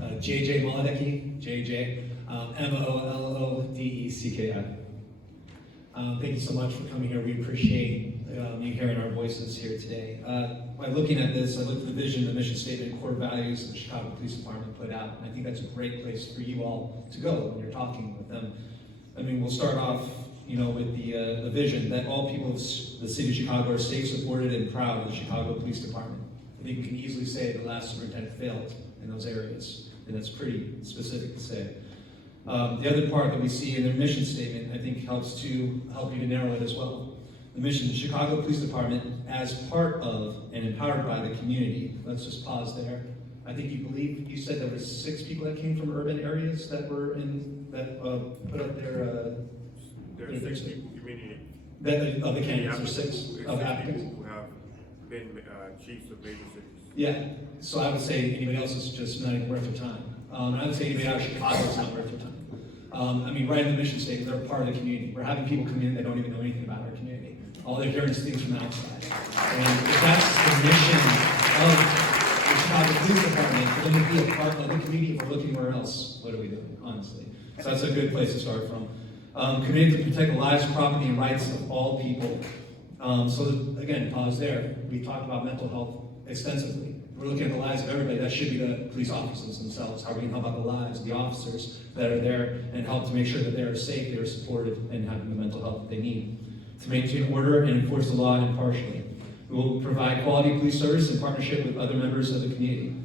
JJ Molodecki, JJ, Molodecki. Thank you so much for coming here. We appreciate you hearing our voices here today. By looking at this, I looked at the vision, the mission statement, core values the Chicago Police Department put out, and I think that's a great place for you all to go when you're talking with them. I mean, we'll start off, with the vision that all people of the city of Chicago are safe, supported, and proud of the Chicago Police Department. I think we can easily say the last superintendent failed in those areas, and that's pretty specific to say. The other part that we see in their mission statement, I think helps you to narrow it as well. The mission, the Chicago Police Department, as part of and empowered by the community. Let's just pause there. I think you said there were 6 people that came from urban areas that were put up their. There are 6 people, you mean? Of the candidates, or 6 of applicants? People who have been chiefs of major cities. Yeah, so I would say anybody else is just not even worth their time. I would say anybody out of Chicago is not worth their time. I mean, right in the mission statement, they're part of the community. We're having people come in that don't even know anything about our community. All they're hearing is things from the outside. And if that's the mission of the Chicago Police Department, for them to be a part of the community, if we're looking where else, what are we doing, honestly? So that's a good place to start from. Committed to protect the lives, property, and rights of all people. So again, pause there. We talked about mental health extensively. We're looking at the lives of everybody. That should be the police officers themselves. How are we going to help out the lives of the officers that are there and help to make sure that they are safe, they are supported, and having the mental health that they need. To maintain order and enforce the law impartially. We will provide quality police service in partnership with other members of the community.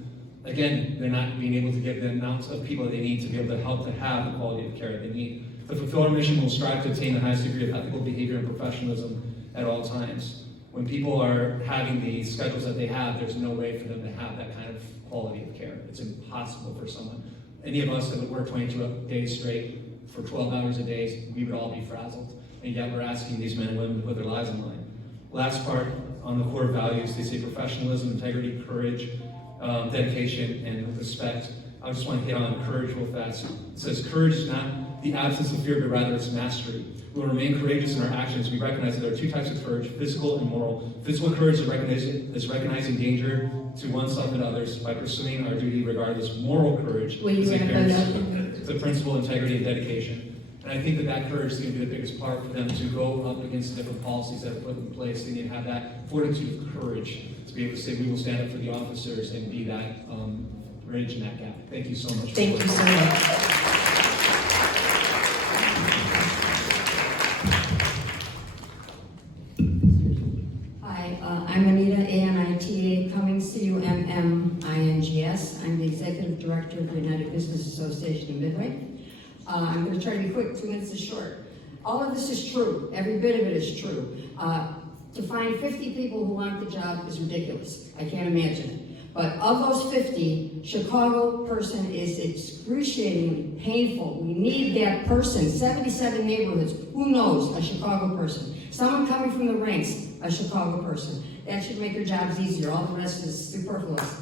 Again, they're not being able to get the amount of people that they need to be able to help to have the quality of care they need. To fulfill our mission, we'll strive to attain the highest degree of ethical behavior and professionalism at all times. When people are having the schedules that they have, there's no way for them to have that kind of quality of care. It's impossible for someone. Any of us that would work 22 days straight for 12 hours a day, we would all be frazzled. And yet we're asking these men and women to put their lives on the line. Last part on the core values, they say professionalism, integrity, courage, dedication, and respect. I just want to hit on courage real fast. It says courage is not the absence of fear, but rather its mastery. We will remain courageous in our actions. We recognize that there are 2 types of courage, physical and moral. Physical courage is recognizing danger to oneself and others by pursuing our duty regardless. Moral courage is the principle, integrity, and dedication. And I think that courage is going to be the biggest part for them to go up against the different policies that are put in place. They need to have that fortitude of courage to be able to say, we will stand up for the officers and be that bridge in that gap. Thank you so much. Thank you so much. I'm Anita, A-N-I-T-A, Cummings, C-U-M-M-I-N-G-S. I'm the Executive Director of the United Business Association in Midway. I'm going to try to be quick, 2 minutes is short. All of this is true. Every bit of it is true. To find 50 people who want the job is ridiculous. I can't imagine it. But of those 50, Chicago person is excruciatingly painful. We need that person. 77 neighborhoods. Who knows? A Chicago person. Someone coming from the ranks, a Chicago person. That should make your jobs easier. All the rest is superfluous.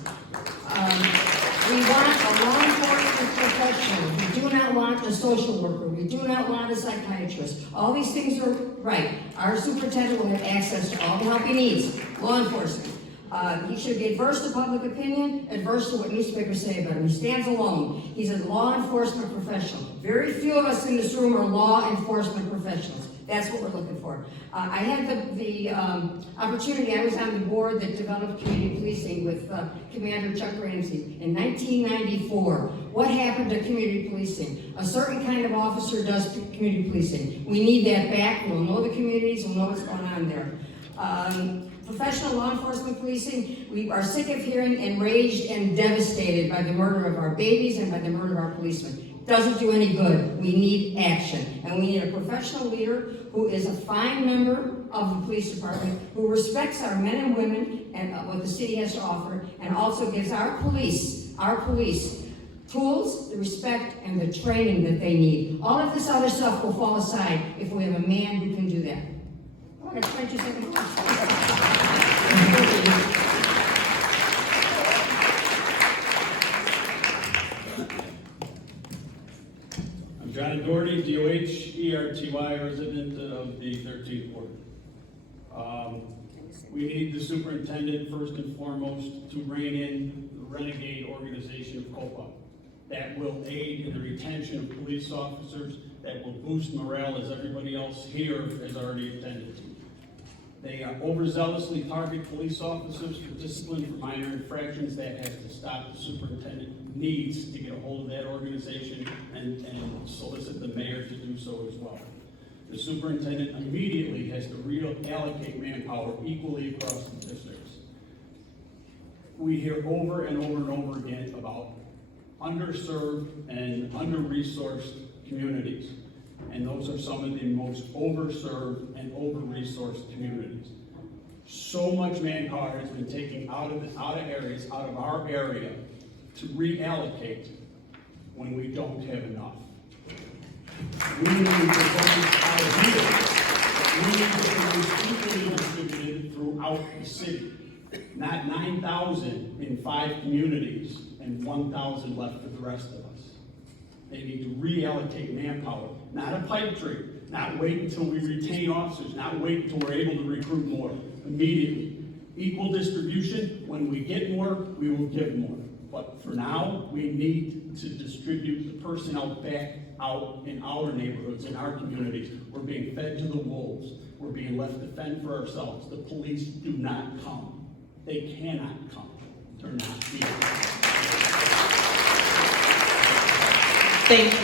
We want a law enforcement professional. We do not want a social worker. We do not want a psychiatrist. All these things are right. Our superintendent will have access to all the help he needs. Law enforcement. He should be adverse to public opinion, adverse to what newspapers say about him. He stands alone. He's a law enforcement professional. Very few of us in this room are law enforcement professionals. That's what we're looking for. I had the opportunity, I was on the board that developed community policing with Commander Chuck Ramsey in 1994. What happened to community policing? A certain kind of officer does community policing. We need that back. We'll know the communities, we'll know what's going on there. Professional law enforcement policing, we are sick of hearing enraged and devastated by the murder of our babies and by the murder of our policemen. Doesn't do any good. We need action. And we need a professional leader who is a fine member of the police department, who respects our men and women and what the city has to offer, and also gives our police tools, the respect, and the training that they need. All of this other stuff will fall aside if we have a man who can do that. Oh, I got 22 seconds left. John Doherty, D-O-H-E-R-T-Y, resident of the 13th Ward. We need the superintendent, first and foremost, to rein in the renegade organization of COPA. That will aid in the retention of police officers, that will boost morale as everybody else here has already attended to. They overzealously target police officers for discipline for minor infractions. That has to stop. The superintendent needs to get a hold of that organization and solicit the mayor to do so as well. The superintendent immediately has to reallocate manpower equally across the districts. We hear over and over and over again about underserved and under-resourced communities. And those are some of the most overserved and over-resourced communities. So much manpower has been taken out of our area to reallocate when we don't have enough. We need to focus out here. We need to focus equally distributed throughout the city. Not 9,000 in 5 communities and 1,000 left for the rest of us. They need to reallocate manpower, not a pipe dream, not wait until we retain officers, not wait until we're able to recruit more. Immediately. Equal distribution, when we get more, we will give more. But for now, we need to distribute the personnel back out in our neighborhoods, in our communities. We're being fed to the wolves. We're being left to fend for ourselves. The police do not come. They cannot come. They're not here. Thank you.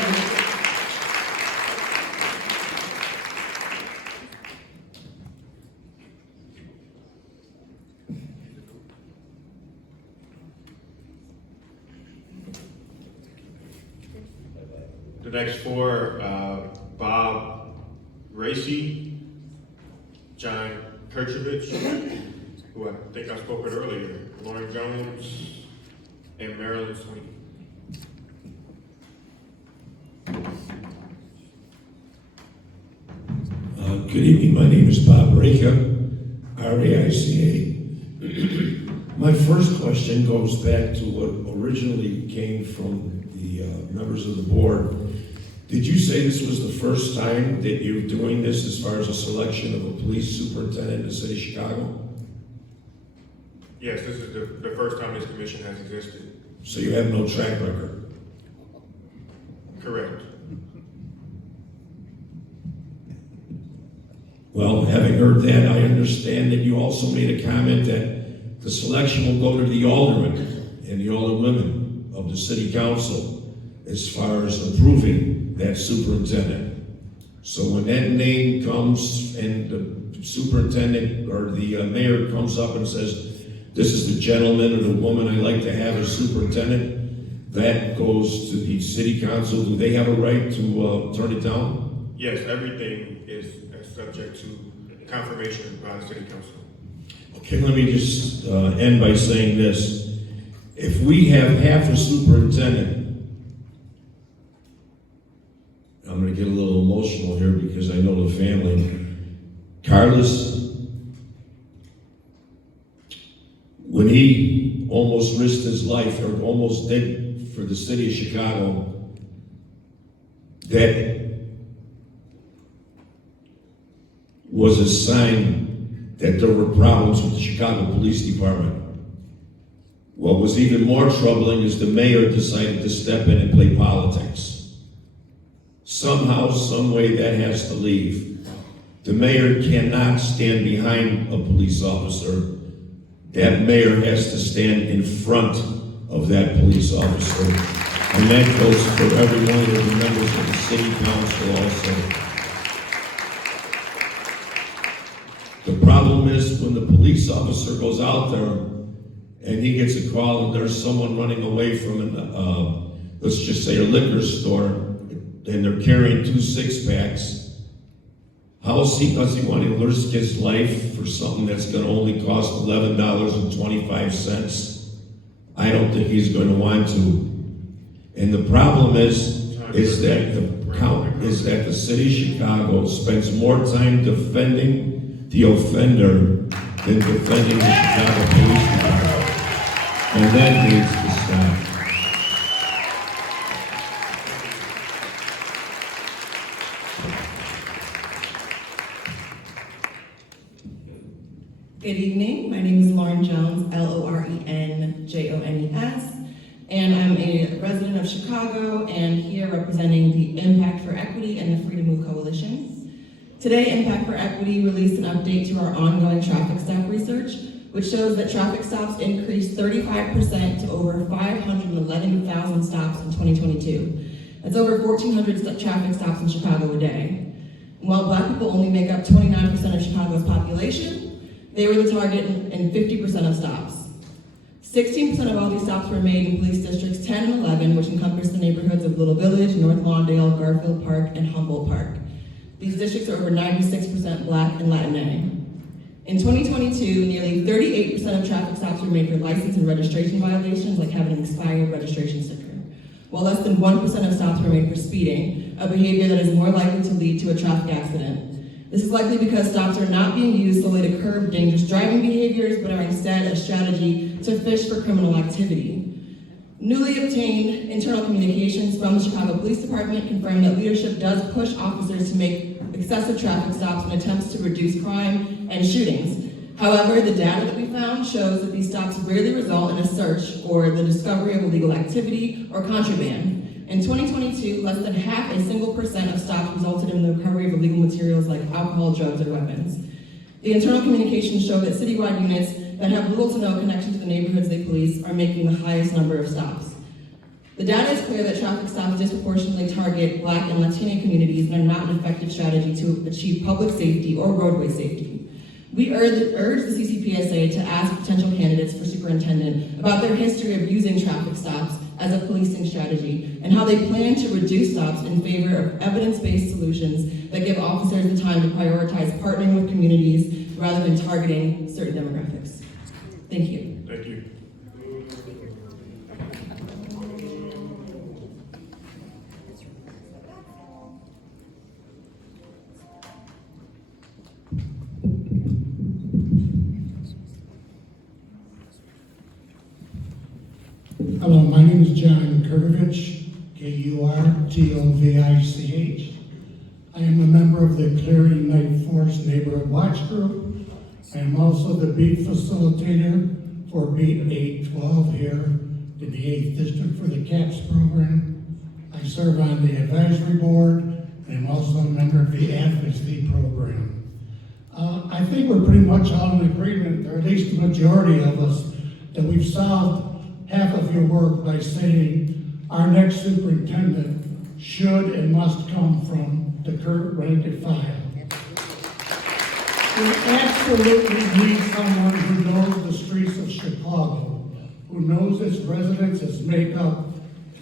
The next 4, Bob Racy, John Kirchovich, who I think I spoke with earlier, Lauren Jones, and Marilyn Sweeney. Good evening, my name is Bob Raica, R-A-I-C-A. My first question goes back to what originally came from the members of the board. Did you say this was the first time that you're doing this as far as a selection of a police superintendent in the city of Chicago? Yes, this is the first time this commission has existed. So you have no track record? Correct. Well, having heard that, I understand that you also made a comment that the selection will go to the aldermen and the alderwomen of the city council as far as approving that superintendent. So when that name comes and the superintendent or the mayor comes up and says, this is the gentleman or the woman I'd like to have as superintendent, that goes to the city council. Do they have a right to turn it down? Yes, everything is subject to confirmation by the city council. Okay, let me just end by saying this. If we have half a superintendent, I'm going to get a little emotional here because I know the family. Carlos, when he almost risked his life, or almost did, for the city of Chicago, that was a sign that there were problems with the Chicago Police Department. What was even more troubling is the mayor decided to step in and play politics. Somehow, some way, that has to leave. The mayor cannot stand behind a police officer. That mayor has to stand in front of that police officer. And that goes for every one of the members of the city council also. The problem is when the police officer goes out there and he gets a call and there's someone running away from let's just say a liquor store, and they're carrying 2 6-packs. Does he want to risk his life for something that's going to only cost $11.25? I don't think he's going to want to. And the problem is that the city of Chicago spends more time defending the offender than defending the Chicago Police Department. And that needs to stop. Good evening. My name is Lauren Jones, Lorenjones, and I'm a resident of Chicago and here representing the Impact for Equity and the Free to Move Coalition. Today, Impact for Equity released an update to our ongoing traffic stop research, which shows that traffic stops increased 35% to over 511,000 stops in 2022. That's over 1,400 traffic stops in Chicago a day. And while Black people only make up 29% of Chicago's population, they were the target in 50% of stops. 16% of all these stops were made in police districts 10 and 11, which encompass the neighborhoods of Little Village, North Lawndale, Garfield Park, and Humboldt Park. These districts are over 96% Black and Latina. In 2022, nearly 38% of traffic stops were made for license and registration violations, like having an expired registration sticker, while less than 1% of stops were made for speeding, a behavior that is more likely to lead to a traffic accident. This is likely because stops are not being used solely to curb dangerous driving behaviors, but are instead a strategy to fish for criminal activity. Newly obtained internal communications from the Chicago Police Department confirm that leadership does push officers to make excessive traffic stops in attempts to reduce crime and shootings. However, the data that we found shows that these stops rarely result in a search or the discovery of illegal activity or contraband. In 2022, less than 0.5% of stops resulted in the recovery of illegal materials like alcohol, drugs, or weapons. The internal communications show that citywide units that have little to no connection to the neighborhoods they police are making the highest number of stops. The data is clear that traffic stops disproportionately target Black and Latino communities and are not an effective strategy to achieve public safety or roadway safety. We urge the CCPSA to ask potential candidates for superintendent about their history of using traffic stops as a policing strategy and how they plan to reduce stops in favor of evidence-based solutions that give officers the time to prioritize partnering with communities rather than targeting certain demographics. Thank you. Thank you. Hello, my name is John Kurtovich, Kurtovich. I am a member of the Clearing Night Force Neighborhood Watch Group. I am also the beat facilitator for Beat 812 here in the 8th District for the CAPS program. I serve on the advisory board, and I'm also a member of the advocacy program. I think we're pretty much all in agreement, or at least the majority of us, that we've solved half of your work by saying our next superintendent should and must come from the current rank and file. We absolutely need someone who knows the streets of Chicago, who knows its residents, its makeup,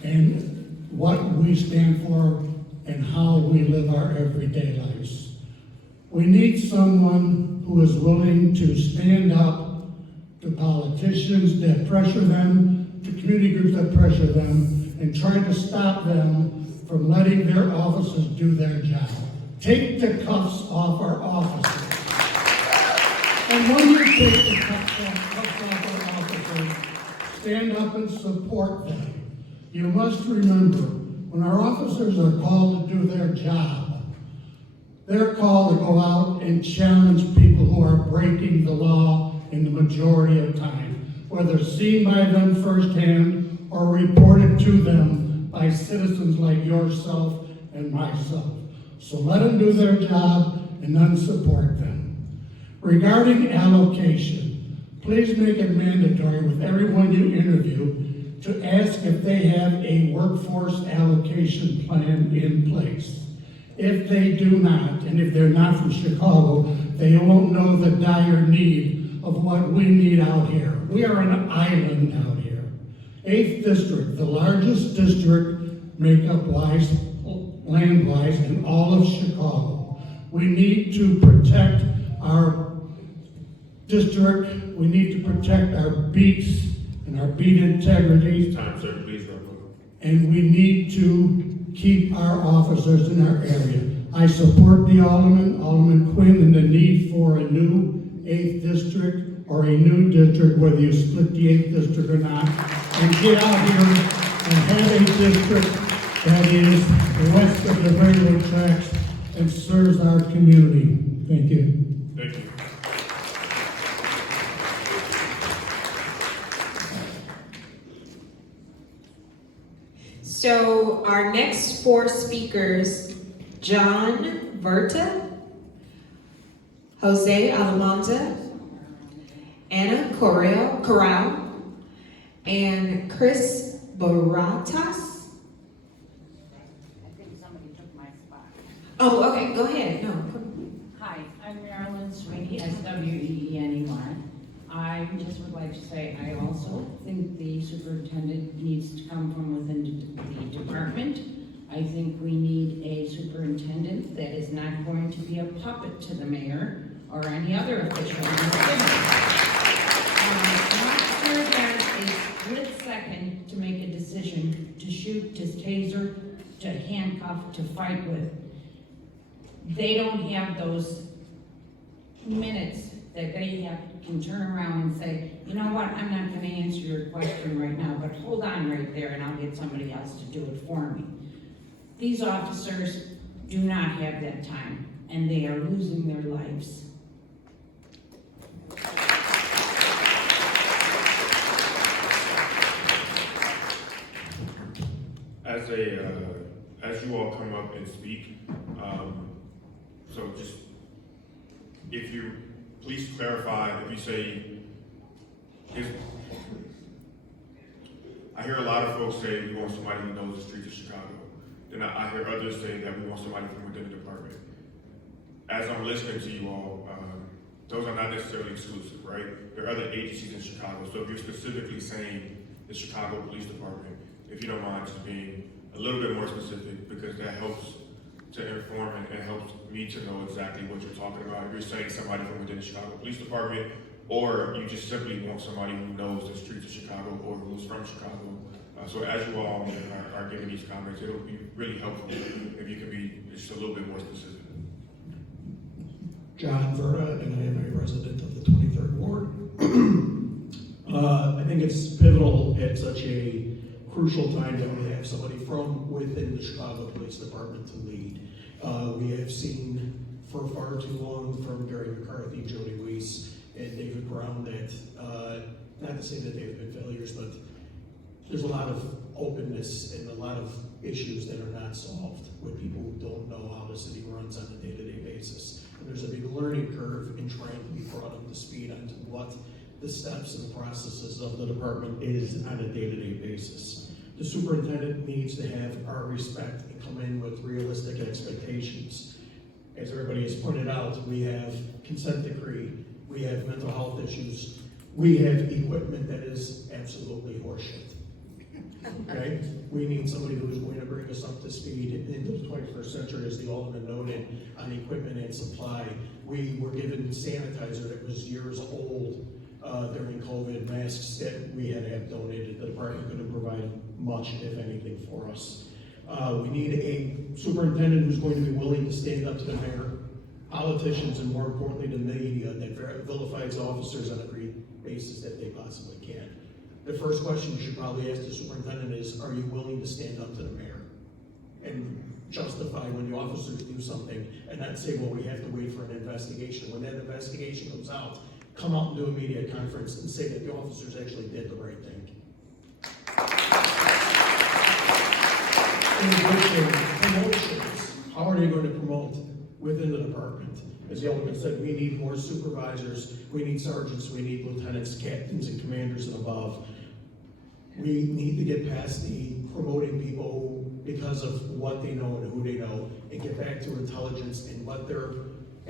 and what we stand for and how we live our everyday lives. We need someone who is willing to stand up to politicians that pressure them, to community groups that pressure them, and try to stop them from letting their officers do their job. Take the cuffs off our officers. And when you take the cuffs off our officers, stand up and support them. You must remember, when our officers are called to do their job, they're called to go out and challenge people who are breaking the law in the majority of time, whether seen by them firsthand or reported to them by citizens like yourself and myself. So let them do their job and then support them. Regarding allocation, please make it mandatory with everyone you interview to ask if they have a workforce allocation plan in place. If they do not, and if they're not from Chicago, they won't know the dire need of what we need out here. We are an island out here. 8th District, the largest district makeup-wise, land-wise in all of Chicago. We need to protect our district. We need to protect our beats and our beat integrity. Time, sir, please, real quick. And we need to keep our officers in our area. I support the Alderman Quinn, and the need for a new 8th District or a new district, whether you split the 8th District or not, and get out here and have a district that is west of the railroad tracks and serves our community. Thank you. Thank you. So our next four speakers, John Verta, Jose Alamonte, Anna Corral, and Chris Baratas. I think somebody took my spot. Oh, okay, go ahead. No. Hi, I'm Marilyn Sweeney, SWEENEY. I'm just would like to say, I also think the superintendent needs to come from within the department. I think we need a superintendent that is not going to be a puppet to the mayor or any other official in the city. An officer has a split second to make a decision, to shoot, to taser, to handcuff, to fight with. They don't have those minutes that they can turn around and say, you know what, I'm not gonna answer your question right now, but hold on right there and I'll get somebody else to do it for me. These officers do not have that time, and they are losing their lives. As you all come up and speak, so just, if you, please clarify, if you say, I hear a lot of folks say we want somebody who knows the streets of Chicago. Then I hear others say that we want somebody from within the department. As I'm listening to you all, those are not necessarily exclusive, right? There are other agencies in Chicago. So if you're specifically saying the Chicago Police Department, if you don't mind just being a little bit more specific, because that helps to inform and it helps me to know exactly what you're talking about. If you're saying somebody from within the Chicago Police Department, or you just simply want somebody who knows the streets of Chicago or who's from Chicago. So as you all are giving these comments, it'll be really helpful if you could be just a little bit more specific. John Verda, and I am a resident of the 23rd Ward. I think it's pivotal at such a crucial time that we have somebody from within the Chicago Police Department to lead. We have seen for far too long from Gary McCarthy, Jody Weiss, and David Brown that, not to say that they've been failures, but there's a lot of openness and a lot of issues that are not solved with people who don't know how the city runs on a day-to-day basis. And there's a big learning curve in trying to be brought up to speed on what the steps and processes of the department is on a day-to-day basis. The superintendent needs to have our respect and come in with realistic expectations. As everybody has pointed out, we have consent decree, we have mental health issues, we have equipment that is absolutely horseshit. Okay? We need somebody who is going to bring us up to speed into the 21st century, as the Alderman noted, on equipment and supply. We were given sanitizer that was years old during COVID, masks that we had to have donated. The department couldn't provide much, if anything, for us. We need a superintendent who's going to be willing to stand up to the mayor, politicians, and more importantly, the media that vilifies officers on every basis that they possibly can. The first question you should probably ask the superintendent is, are you willing to stand up to the mayor and justify when the officers do something and not say, well, we have to wait for an investigation. When that investigation comes out, come out and do a media conference and say that the officers actually did the right thing. In addition, promotions. How are they going to promote within the department? As the Alderman said, we need more supervisors, we need sergeants, we need lieutenants, captains, and commanders and above. We need to get past the promoting people because of what they know and who they know, and get back to intelligence and what their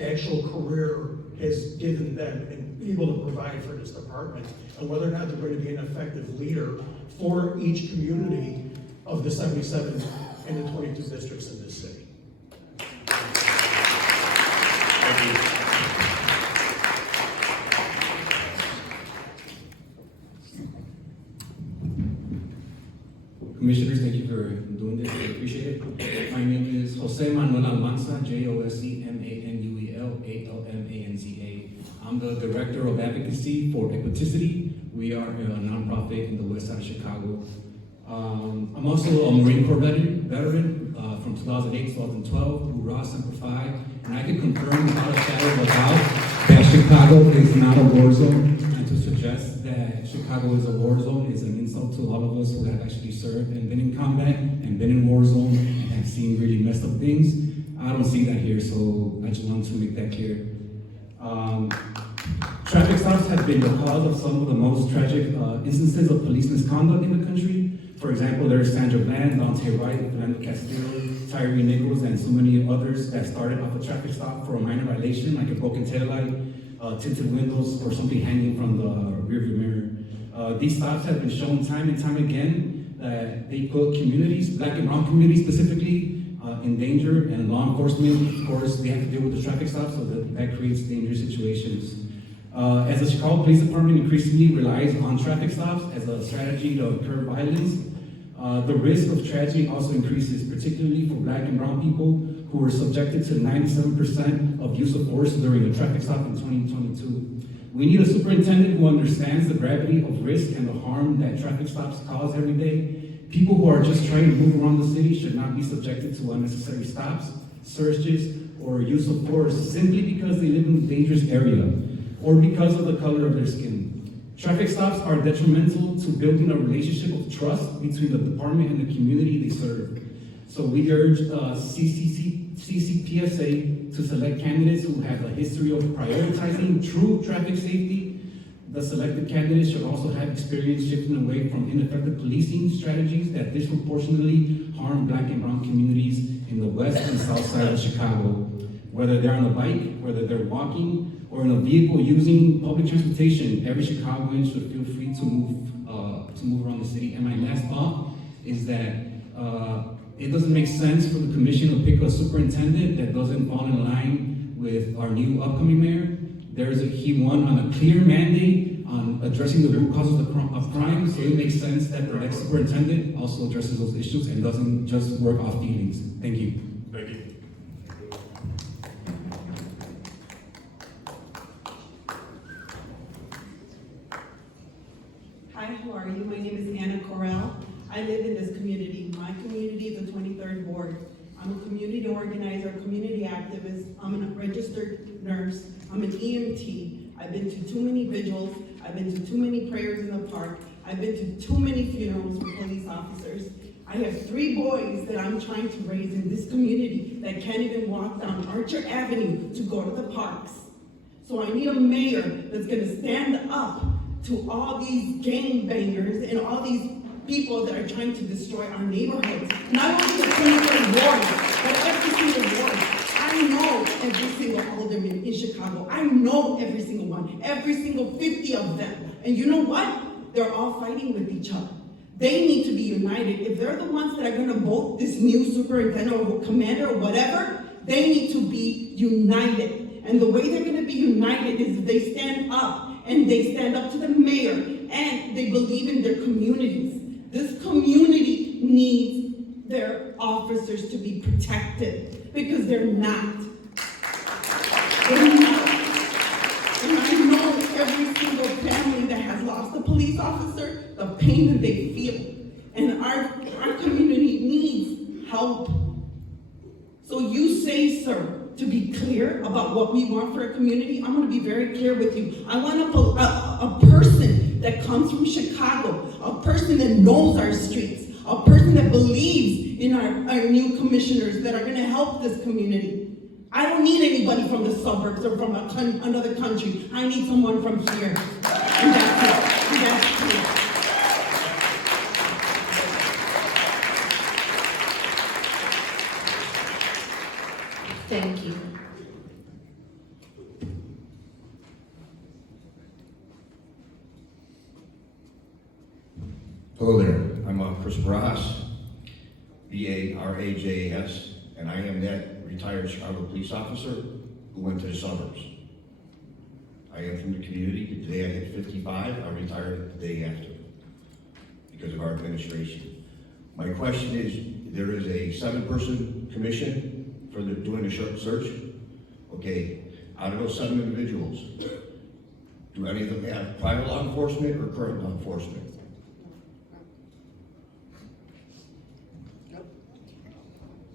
actual career has given them and be able to provide for this department, and whether or not they're going to be an effective leader for each community of the 77 and the 22 districts in this city. Commissioners, thank you for doing this. I appreciate it. My name is Jose Manuel Almanza, Josemanualmanza. I'm the Director of Advocacy for Equiticity. We are a nonprofit in the west side of Chicago. I'm also a Marine Corps veteran from 2008, 2012, Hoorah, Semper Fi, and I can confirm without a shadow of a doubt that Chicago is not a war zone, and to suggest that Chicago is a war zone is an insult to all of us who have actually served and been in combat and been in war zone and have seen really messed up things. I don't see that here, so I just want to make that clear. Traffic stops have been the cause of some of the most tragic instances of police misconduct in the country. For example, there's Sandra Bland, Dante Wright, Fernando Castillo, Tyree Nichols, and so many others that started off a traffic stop for a minor violation, like a broken taillight, tinted windows, or something hanging from the rearview mirror. These stops have been shown time and time again that they put communities, black and brown communities specifically, in danger, and law enforcement, of course, they have to deal with the traffic stops, so that creates dangerous situations. As the Chicago Police Department increasingly relies on traffic stops as a strategy to curb violence, the risk of tragedy also increases, particularly for black and brown people who were subjected to 97% of use of force during a traffic stop in 2022. We need a superintendent who understands the gravity of risk and the harm that traffic stops cause every day. People who are just trying to move around the city should not be subjected to unnecessary stops, searches, or use of force simply because they live in a dangerous area or because of the color of their skin. Traffic stops are detrimental to building a relationship of trust between the department and the community they serve. So we urge CCPSA to select candidates who have a history of prioritizing true traffic safety. The selected candidates should also have experience shifting away from ineffective policing strategies that disproportionately harm black and brown communities in the west and south side of Chicago. Whether they're on a bike, whether they're walking, or in a vehicle using public transportation, every Chicagoan should feel free to move around the city. And my last thought is that it doesn't make sense for the commission to pick a superintendent that doesn't fall in line with our new upcoming mayor. He won on a clear mandate on addressing the root causes of crime, so it makes sense that the next superintendent also addresses those issues and doesn't just work off feelings. Thank you. Thank you. Hi, how are you? My name is Anna Correll. I live in this community. My community is the 23rd Ward. I'm a community organizer, community activist. I'm a registered nurse. I'm an EMT. I've been to too many vigils. I've been to too many prayers in the park. I've been to too many funerals for police officers. I have 3 boys that I'm trying to raise in this community that can't even walk down Archer Avenue to go to the parks. So I need a mayor that's gonna stand up to all these gangbangers and all these people that are trying to destroy our neighborhoods. Not only the 23rd Ward, but every single ward. I know every single alderman in Chicago. I know every single one, every single 50 of them. And you know what? They're all fighting with each other. They need to be united. If they're the ones that are gonna vote this new superintendent or commander or whatever, they need to be united. And the way they're gonna be united is if they stand up, and they stand up to the mayor, and they believe in their communities. This community needs their officers to be protected, because they're not. They're not. And I know every single family that has lost a police officer, the pain that they feel. And our community needs help. So you say, sir, to be clear about what we want for a community, I'm gonna be very clear with you. I want a person that comes from Chicago, a person that knows our streets, a person that believes in our new commissioners that are gonna help this community. I don't need anybody from the suburbs or from another country. I need someone from here. And that's it. And that's clear. Thank you. Hello there, I'm Chris Barajas, B-A-R-A-J-A-S, and I am that retired Chicago police officer who went to the suburbs. I am from the community. The day I hit 55, I retired the day after because of our administration. My question is, there is a 7-person commission for doing a short search. Okay, out of those 7 individuals, do any of them have private law enforcement or current law enforcement?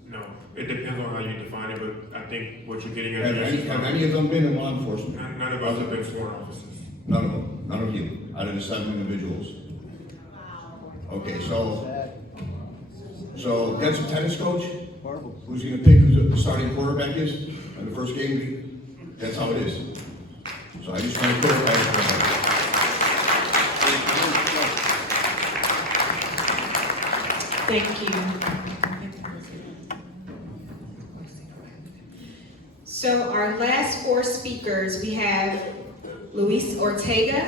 No, it depends on how you define it, but I think what you're getting at Have any of them been in law enforcement? None of us have been sworn officers. None of them, none of you, out of the 7 individuals. Okay, so that's a tennis coach? Who's gonna pick who the starting quarterback is in the first game? That's how it is. So I just want to clarify that. Thank you. So our last 4 speakers, we have Luis Ortega,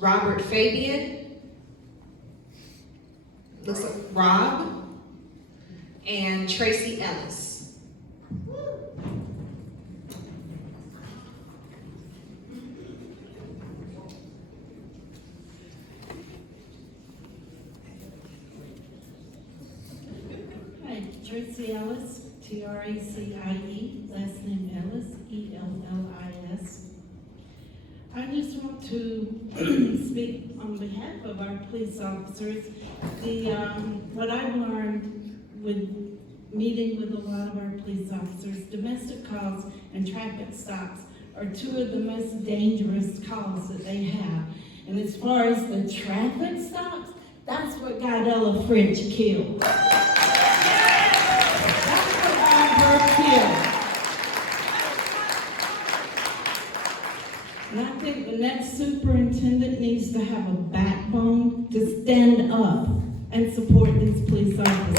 Robert Fabian, looks like Rob, and Tracy Ellis. Hi, Tracy Ellis, Tracie, last name Ellis, Ellis. I just want to speak on behalf of our police officers. What I've learned with meeting with a lot of our police officers, domestic calls and traffic stops are two of the most dangerous calls that they have. And as far as the traffic stops, that's what got Ella French killed. That's what got her killed. And I think the next superintendent needs to have a backbone to stand up and support these police officers.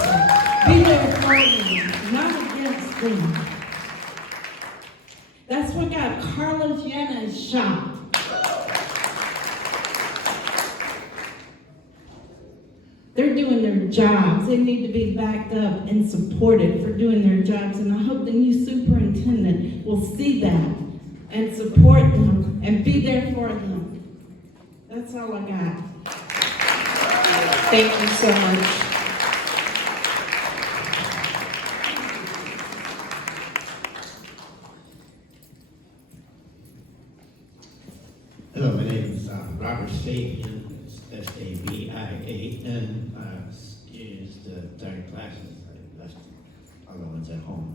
Be there for them, not against them. That's what got Carlos Yanez shot. They're doing their jobs. They need to be backed up and supported for doing their jobs. And I hope the new superintendent will see that and support them and be there for them. That's all I got. Thank you so much. Hello, my name is Robert Fabian, Fabian. Excuse the dark glasses, I left other ones at home.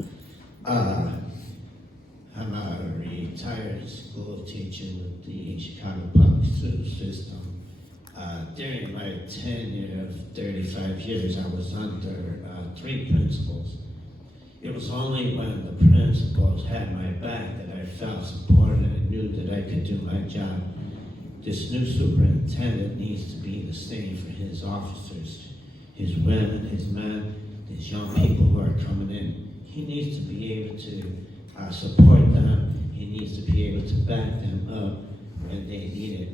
I'm a retired school teacher with the Chicago Public School System. During my tenure of 35 years, I was under 3 principals. It was only when the principals had my back that I felt supported and knew that I could do my job. This new superintendent needs to be the same for his officers, his women, his men, his young people who are coming in. He needs to be able to support them. He needs to be able to back them up when they need it.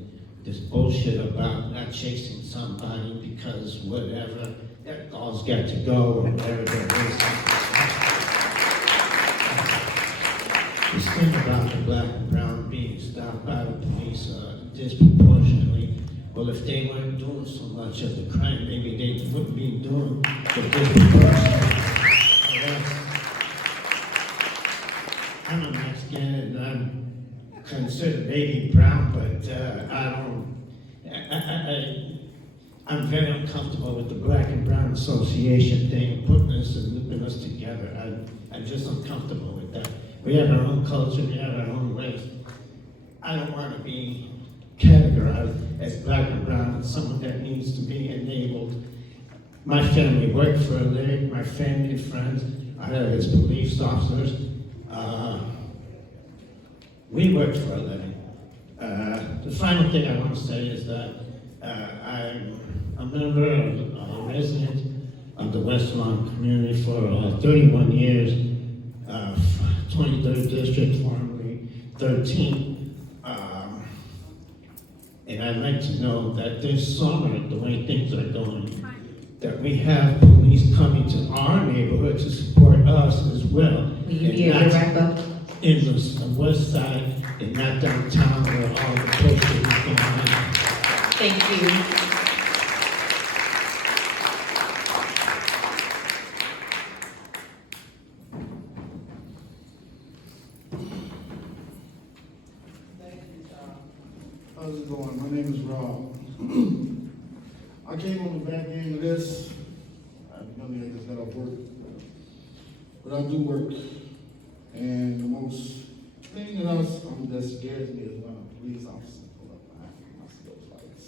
This bullshit about not chasing somebody because whatever, that all's got to go or whatever there is. This thing about the black and brown being stopped by the police disproportionately, well, if they weren't doing so much of the crime, maybe they wouldn't be doing the disproportionate arrests. I'm a Mexican and I'm considered baby brown, but I'm very uncomfortable with the Black and Brown Association thing, putting us and looping us together. I'm just uncomfortable with that. We have our own culture, we have our own race. I don't want to be categorized as black and brown as someone that needs to be enabled. My family worked for a living, my family and friends, I have as police officers. We worked for a living. The final thing I want to say is that I'm a member of a resident of the West Lawn community for 31 years, 23rd District, formerly 13th. And I'd like to know that this summer, the way things are going, that we have police coming to our neighborhood to support us as well. Will you be able to wrap up? In the west side and not downtown where all the posters is going on. Thank you. How's it going? My name is Rob. I came on the back end of this. I really just got off work. But I do work. And the most thing that scares me is when a police officer pull up behind me and I see those lights.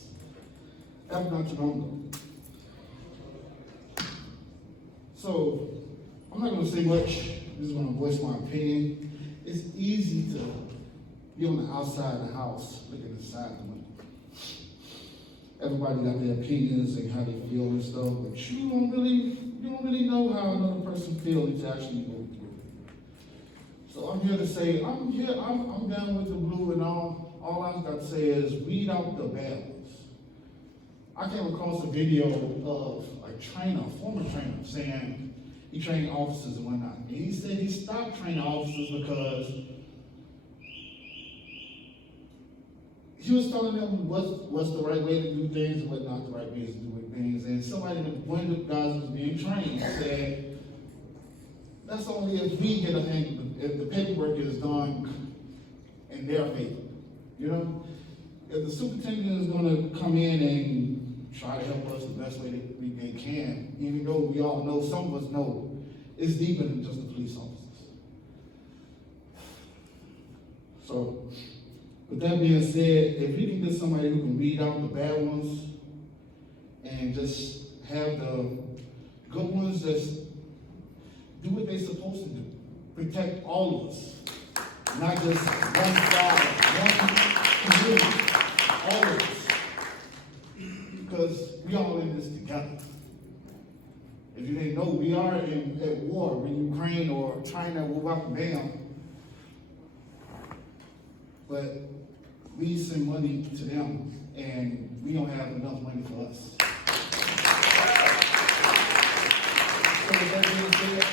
That's not your home though. So, I'm not gonna say much. This is gonna voice my opinion. It's easy to be on the outside of the house, looking inside the window. Everybody got their opinions and how they feel and stuff, but you don't really know how another person feels until actually go through it. So I'm here to say, I'm done with the blue and all. All I've got to say is weed out the bad ones. I came across a video of a trainer, a former trainer, saying he trained officers and whatnot. And he said he stopped training officers because he was telling them what's the right way to do things and what's not the right way to do things. And somebody, one of the guys who was being trained, said, that's only if we get a hang, if the paperwork is done in their favor. You know? If the superintendent is gonna come in and try to help us the best way that they can, even though we all know, some of us know, it's deeper than just the police officers. So, with that being said, if you can get somebody who can weed out the bad ones and just have the good ones just do what they're supposed to do. Protect all of us, not just one side, one community, all of us. Because we all in this together. If you didn't know, we are at war with Ukraine or China, we're up and down. But we send money to them, and we don't have enough money for us. So with that being said,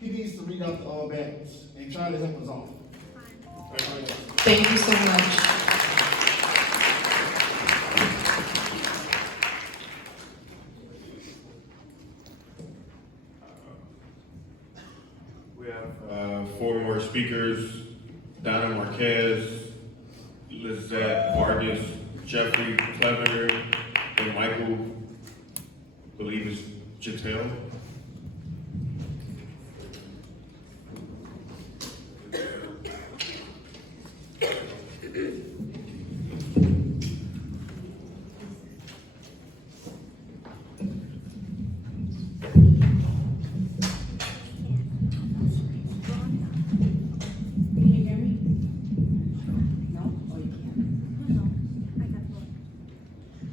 he needs to read out the all battles and try to help us all. Thank you so much. We have 4 more speakers: Donna Marquez, Lizette Vargas, Jeffrey Clevenger, and Michael, I believe is Jatel.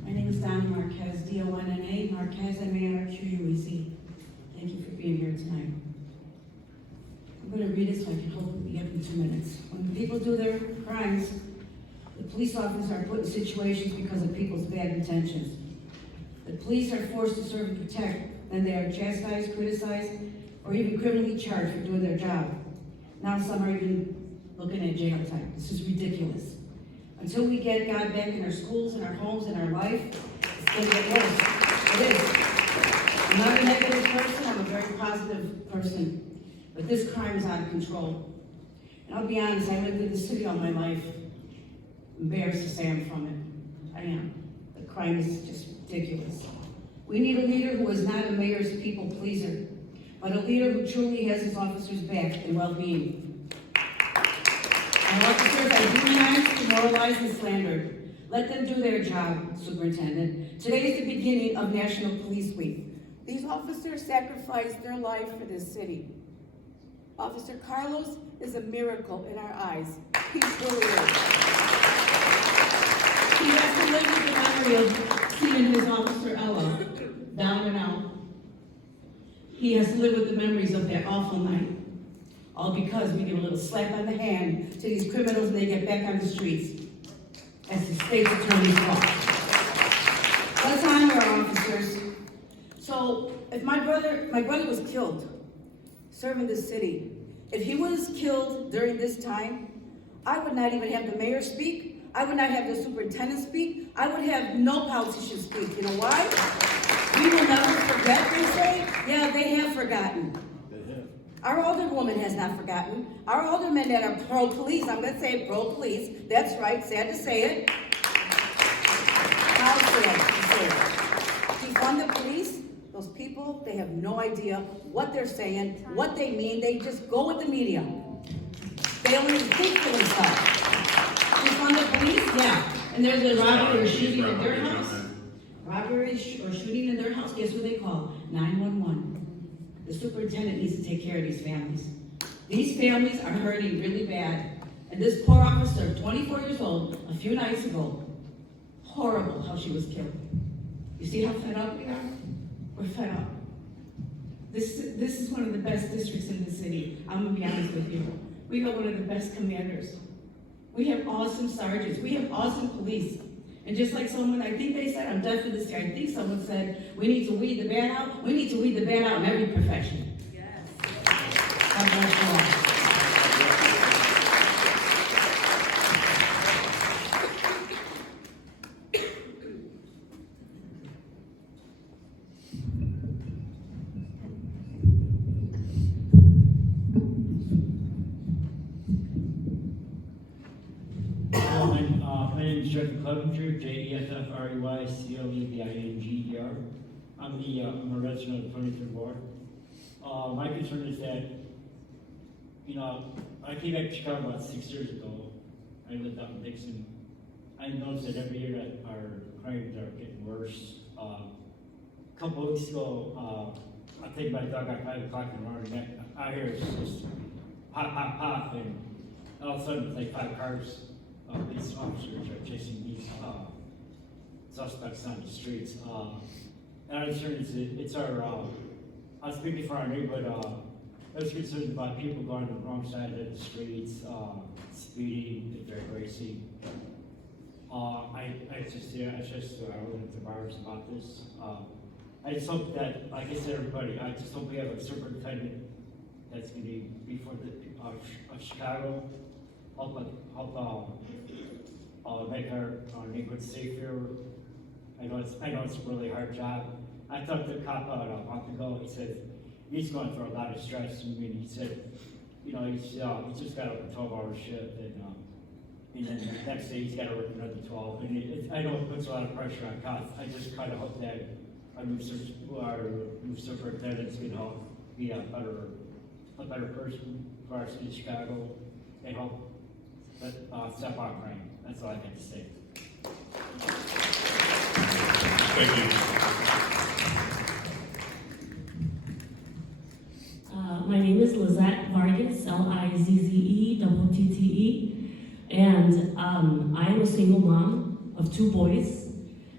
My name is Donna Marquez, D-O-N-N-A, Marquez, M-A-R-Q-U-E-Z. Thank you for being here tonight. I'm going to read it so I can hopefully get in 2 minutes. When people do their crimes, the police officers are put in situations because of people's bad intentions. The police are forced to serve and protect, then they are chastised, criticized, or even criminally charged for doing their job. Now some are even looking at jail time. This is ridiculous. Until we get God back in our schools, in our homes, in our life, it's going to get worse. It is. I'm not a negative person, I'm a very positive person. But this crime is out of control. And I'll be honest, I lived in the city all my life. Embarrassed to say I'm from it. I am. The crime is just ridiculous. We need a leader who is not a mayor's people pleaser, but a leader who truly has his officers' back and well-being. Our officers are demonized, demoralized, and slandered. Let them do their job, Superintendent. Today is the beginning of National Police Week. These officers sacrificed their life for this city. Officer Carlos is a miracle in our eyes. He truly is. He has to live with the memory of seeing his officer Ella down and out. He has to live with the memories of that awful night. All because we give a little slap on the hand to these criminals and they get back on the streets. As the state's attorney's fault. Let's honor our officers. So, if my brother was killed serving this city. If he was killed during this time, I would not even have the mayor speak. I would not have the superintendent speak. I would have no politician speak. You know why? We will never forget, they say. Yeah, they have forgotten. Our alderwoman has not forgotten. Our aldermen that are pro-police, I'm gonna say pro-police, that's right, sad to say it. How sad to say it. Defund the police, those people, they have no idea what they're saying, what they mean, they just go with the media. They don't even think for themselves. Defund the police, yeah. And there's a robbery or shooting in their house. Robbery or shooting in their house, guess who they call? 911. The superintendent needs to take care of these families. These families are hurting really bad. And this poor officer, 24 years old, a few nights ago, horrible how she was killed. You see how fed up we are? We're fed up. This is one of the best districts in the city. I'm gonna be honest with you. We got one of the best commanders. We have awesome sergeants. We have awesome police. And just like someone, I think they said, I'm deaf for this year, I think someone said, we need to weed the bad out. We need to weed the bad out in every profession. Yes. God bless you all. My name is Jeff Clevenger, Jeffreyclevenger. I'm a resident of the 23rd Ward. My concern is that, I came back to Chicago about 6 years ago. I lived out in Dixon. I noticed that every year that our crimes are getting worse. A couple of weeks ago, I take my dog at 5 o'clock in the morning, and I hear it's just pop, pop, pop, and all of a sudden it's like 5 cars. Police officers are chasing these suspects on the streets. And our concern is it's our, I'm speaking for our neighborhood, there's concerns about people going to the wrong side of the streets, speeding, if they're racing. I just with the bars about this. I just hope that, like I said, everybody, I just hope we have a superintendent that's going to be for the of Chicago, help make our neighborhood safer. I know it's a really hard job. I talked to a cop out a month ago. He said he's going through a lot of stress. I mean, he said, he's just got a 12-hour shift, and then the next day he's got to work another 12. And I know it puts a lot of pressure on cops. I just kind of hope that our new superintendents can help be a better person for our city of Chicago and help step on crime. That's all I have to say. Thank you. My name is Lizette Vargas, Lizzette, and I am a single mom of 2 boys,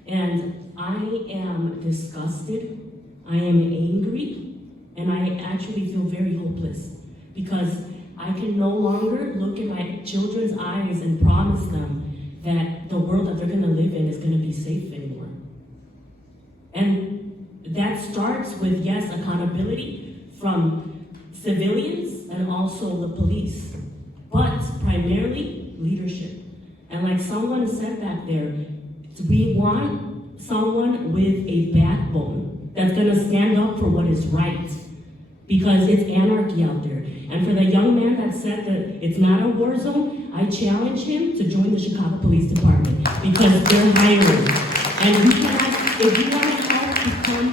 and I am disgusted, I am angry, and I actually feel very hopeless because I can no longer look in my children's eyes and promise them that the world that they're going to live in is going to be safe anymore. And that starts with, yes, accountability from civilians and also the police, but primarily leadership. And like someone said back there, we want someone with a backbone that's going to stand up for what is right, because it's anarchy out there. And for the young man that said that it's not a war zone, I challenge him to join the Chicago Police Department because they're hiring. And if you want to help become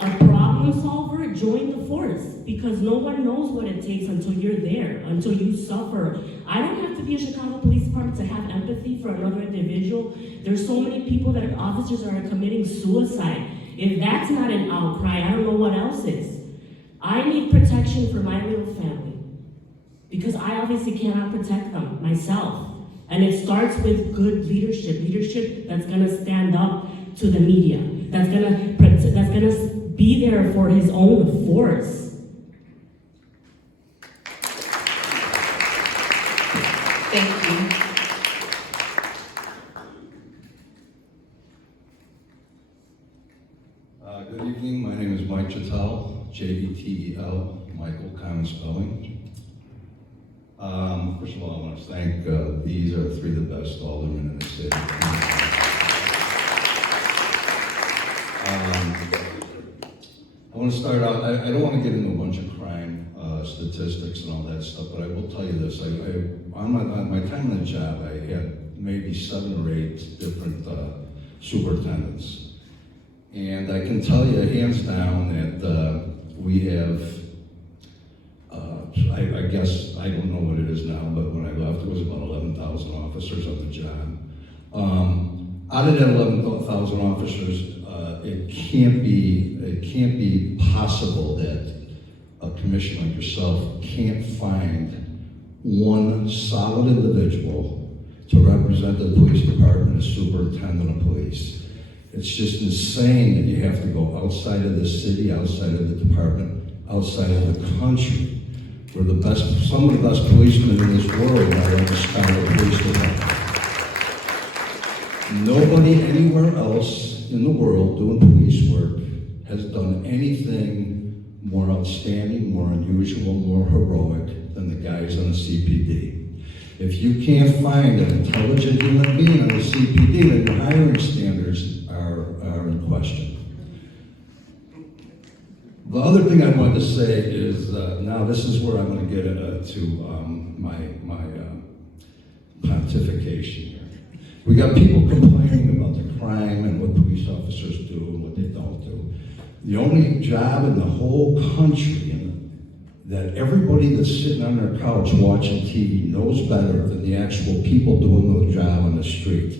a problem solver, join the force, because no one knows what it takes until you're there, until you suffer. I don't have to be a Chicago Police Department to have empathy for another individual. There's so many people that officers are committing suicide. If that's not an outcry, I don't know what else is. I need protection for my little family because I obviously cannot protect them myself. And it starts with good leadership that's gonna stand up to the media, that's gonna be there for his own force. Thank you. Good evening, my name is Mike Jettel, Jetel, Michael, common spelling. First of all, I want to thank, these are 3 of the best aldermen in the city. I want to start out, I don't want to get into a bunch of crime statistics and all that stuff, but I will tell you this. On my time on the job, I had maybe 7 or 8 different superintendents. And I can tell you hands down that we have, I guess, I don't know what it is now, but when I left, it was about 11,000 officers on the job. Out of that 11,000 officers, it can't be possible that a commissioner like yourself can't find one solid individual to represent the police department as superintendent of police. It's just insane that you have to go outside of the city, outside of the department, outside of the country, where some of the best policemen in this world are in the Chicago Police Department. Nobody anywhere else in the world doing police work has done anything more outstanding, more unusual, more heroic than the guys on the CPD. If you can't find an intelligent human being on the CPD, then your hiring standards are in question. The other thing I wanted to say is, now this is where I'm going to get to my pontification here. We got people complaining about the crime and what police officers do and what they don't do. The only job in the whole country that everybody that's sitting on their couch watching TV knows better than the actual people doing the job on the street.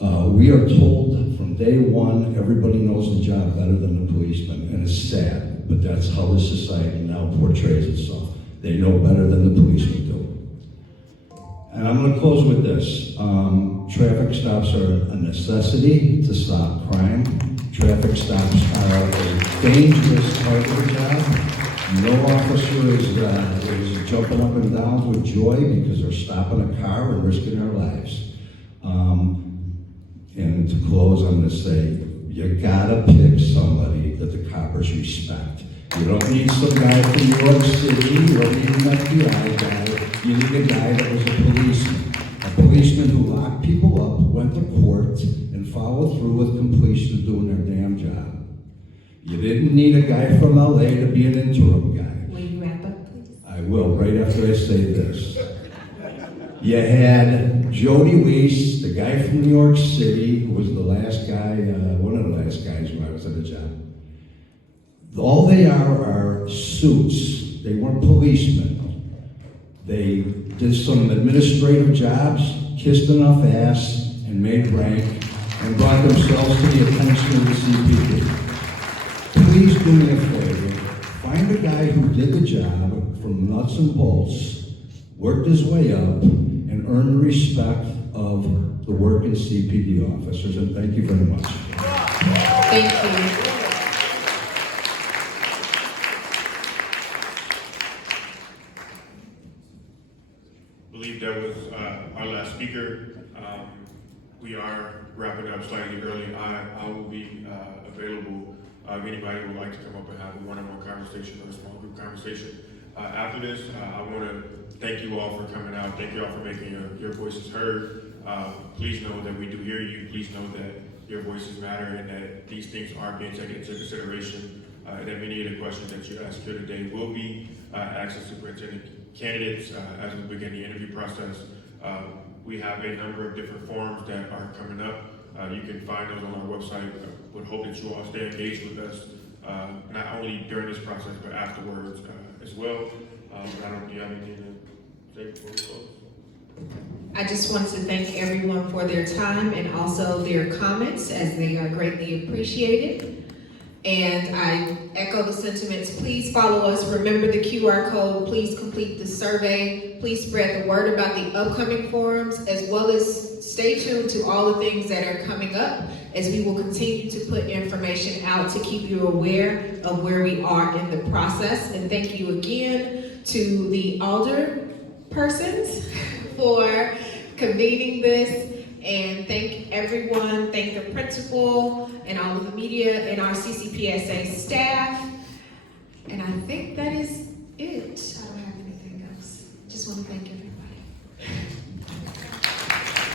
We are told from day one, everybody knows the job better than the policeman, and it's sad, but that's how the society now portrays itself. They know better than the policemen do. And I'm going to close with this. Traffic stops are a necessity to stop crime. Traffic stops are a dangerous part of the job. No officer is jumping up and down with joy because they're stopping a car and risking their lives. And to close, I'm going to say, you gotta pick somebody that the coppers respect. You don't need some guy from New York City, you don't need an FBI guy, you need a guy that was a policeman. A policeman who locked people up, went to court, and followed through with completion of doing their damn job. You didn't need a guy from LA to be an interim guy. Will you wrap up, please? I will, right after I say this. You had Jody Weiss, the guy from New York City, who was the last guy, one of the last guys when I was at the job. All they are suits. They weren't policemen. They did some administrative jobs, kissed enough ass, and made rank, and brought themselves to the attention of the CPD. Please do me a favor. Find a guy who did the job from nuts and bolts, worked his way up, and earn the respect of the working CPD officers. And thank you very much. Thank you. I believe that was our last speaker. We are wrapping up slightly early. I will be available if anybody would like to come up and have a one-on-one conversation or a small group conversation. After this, I want to thank you all for coming out. Thank you all for making your voices heard. Please know that we do hear you. Please know that your voices matter and that these things are being taken into consideration. And that many of the questions that you asked here today will be asked of superintendent candidates as we begin the interview process. We have a number of different forums that are coming up. You can find those on our website. Would hope that you all stay engaged with us, not only during this process, but afterwards as well. Do you have anything to say before we close? I just want to thank everyone for their time and also their comments, as they are greatly appreciated. And I echo the sentiments. Please follow us. Remember the QR code. Please complete the survey. Please spread the word about the upcoming forums, as well as stay tuned to all the things that are coming up, as we will continue to put information out to keep you aware of where we are in the process. And thank you again to the alder persons for convening this. And thank everyone, thank the principal and all of the media and our CCPSA staff. And I think that is it. I don't have anything else. Just want to thank everyone.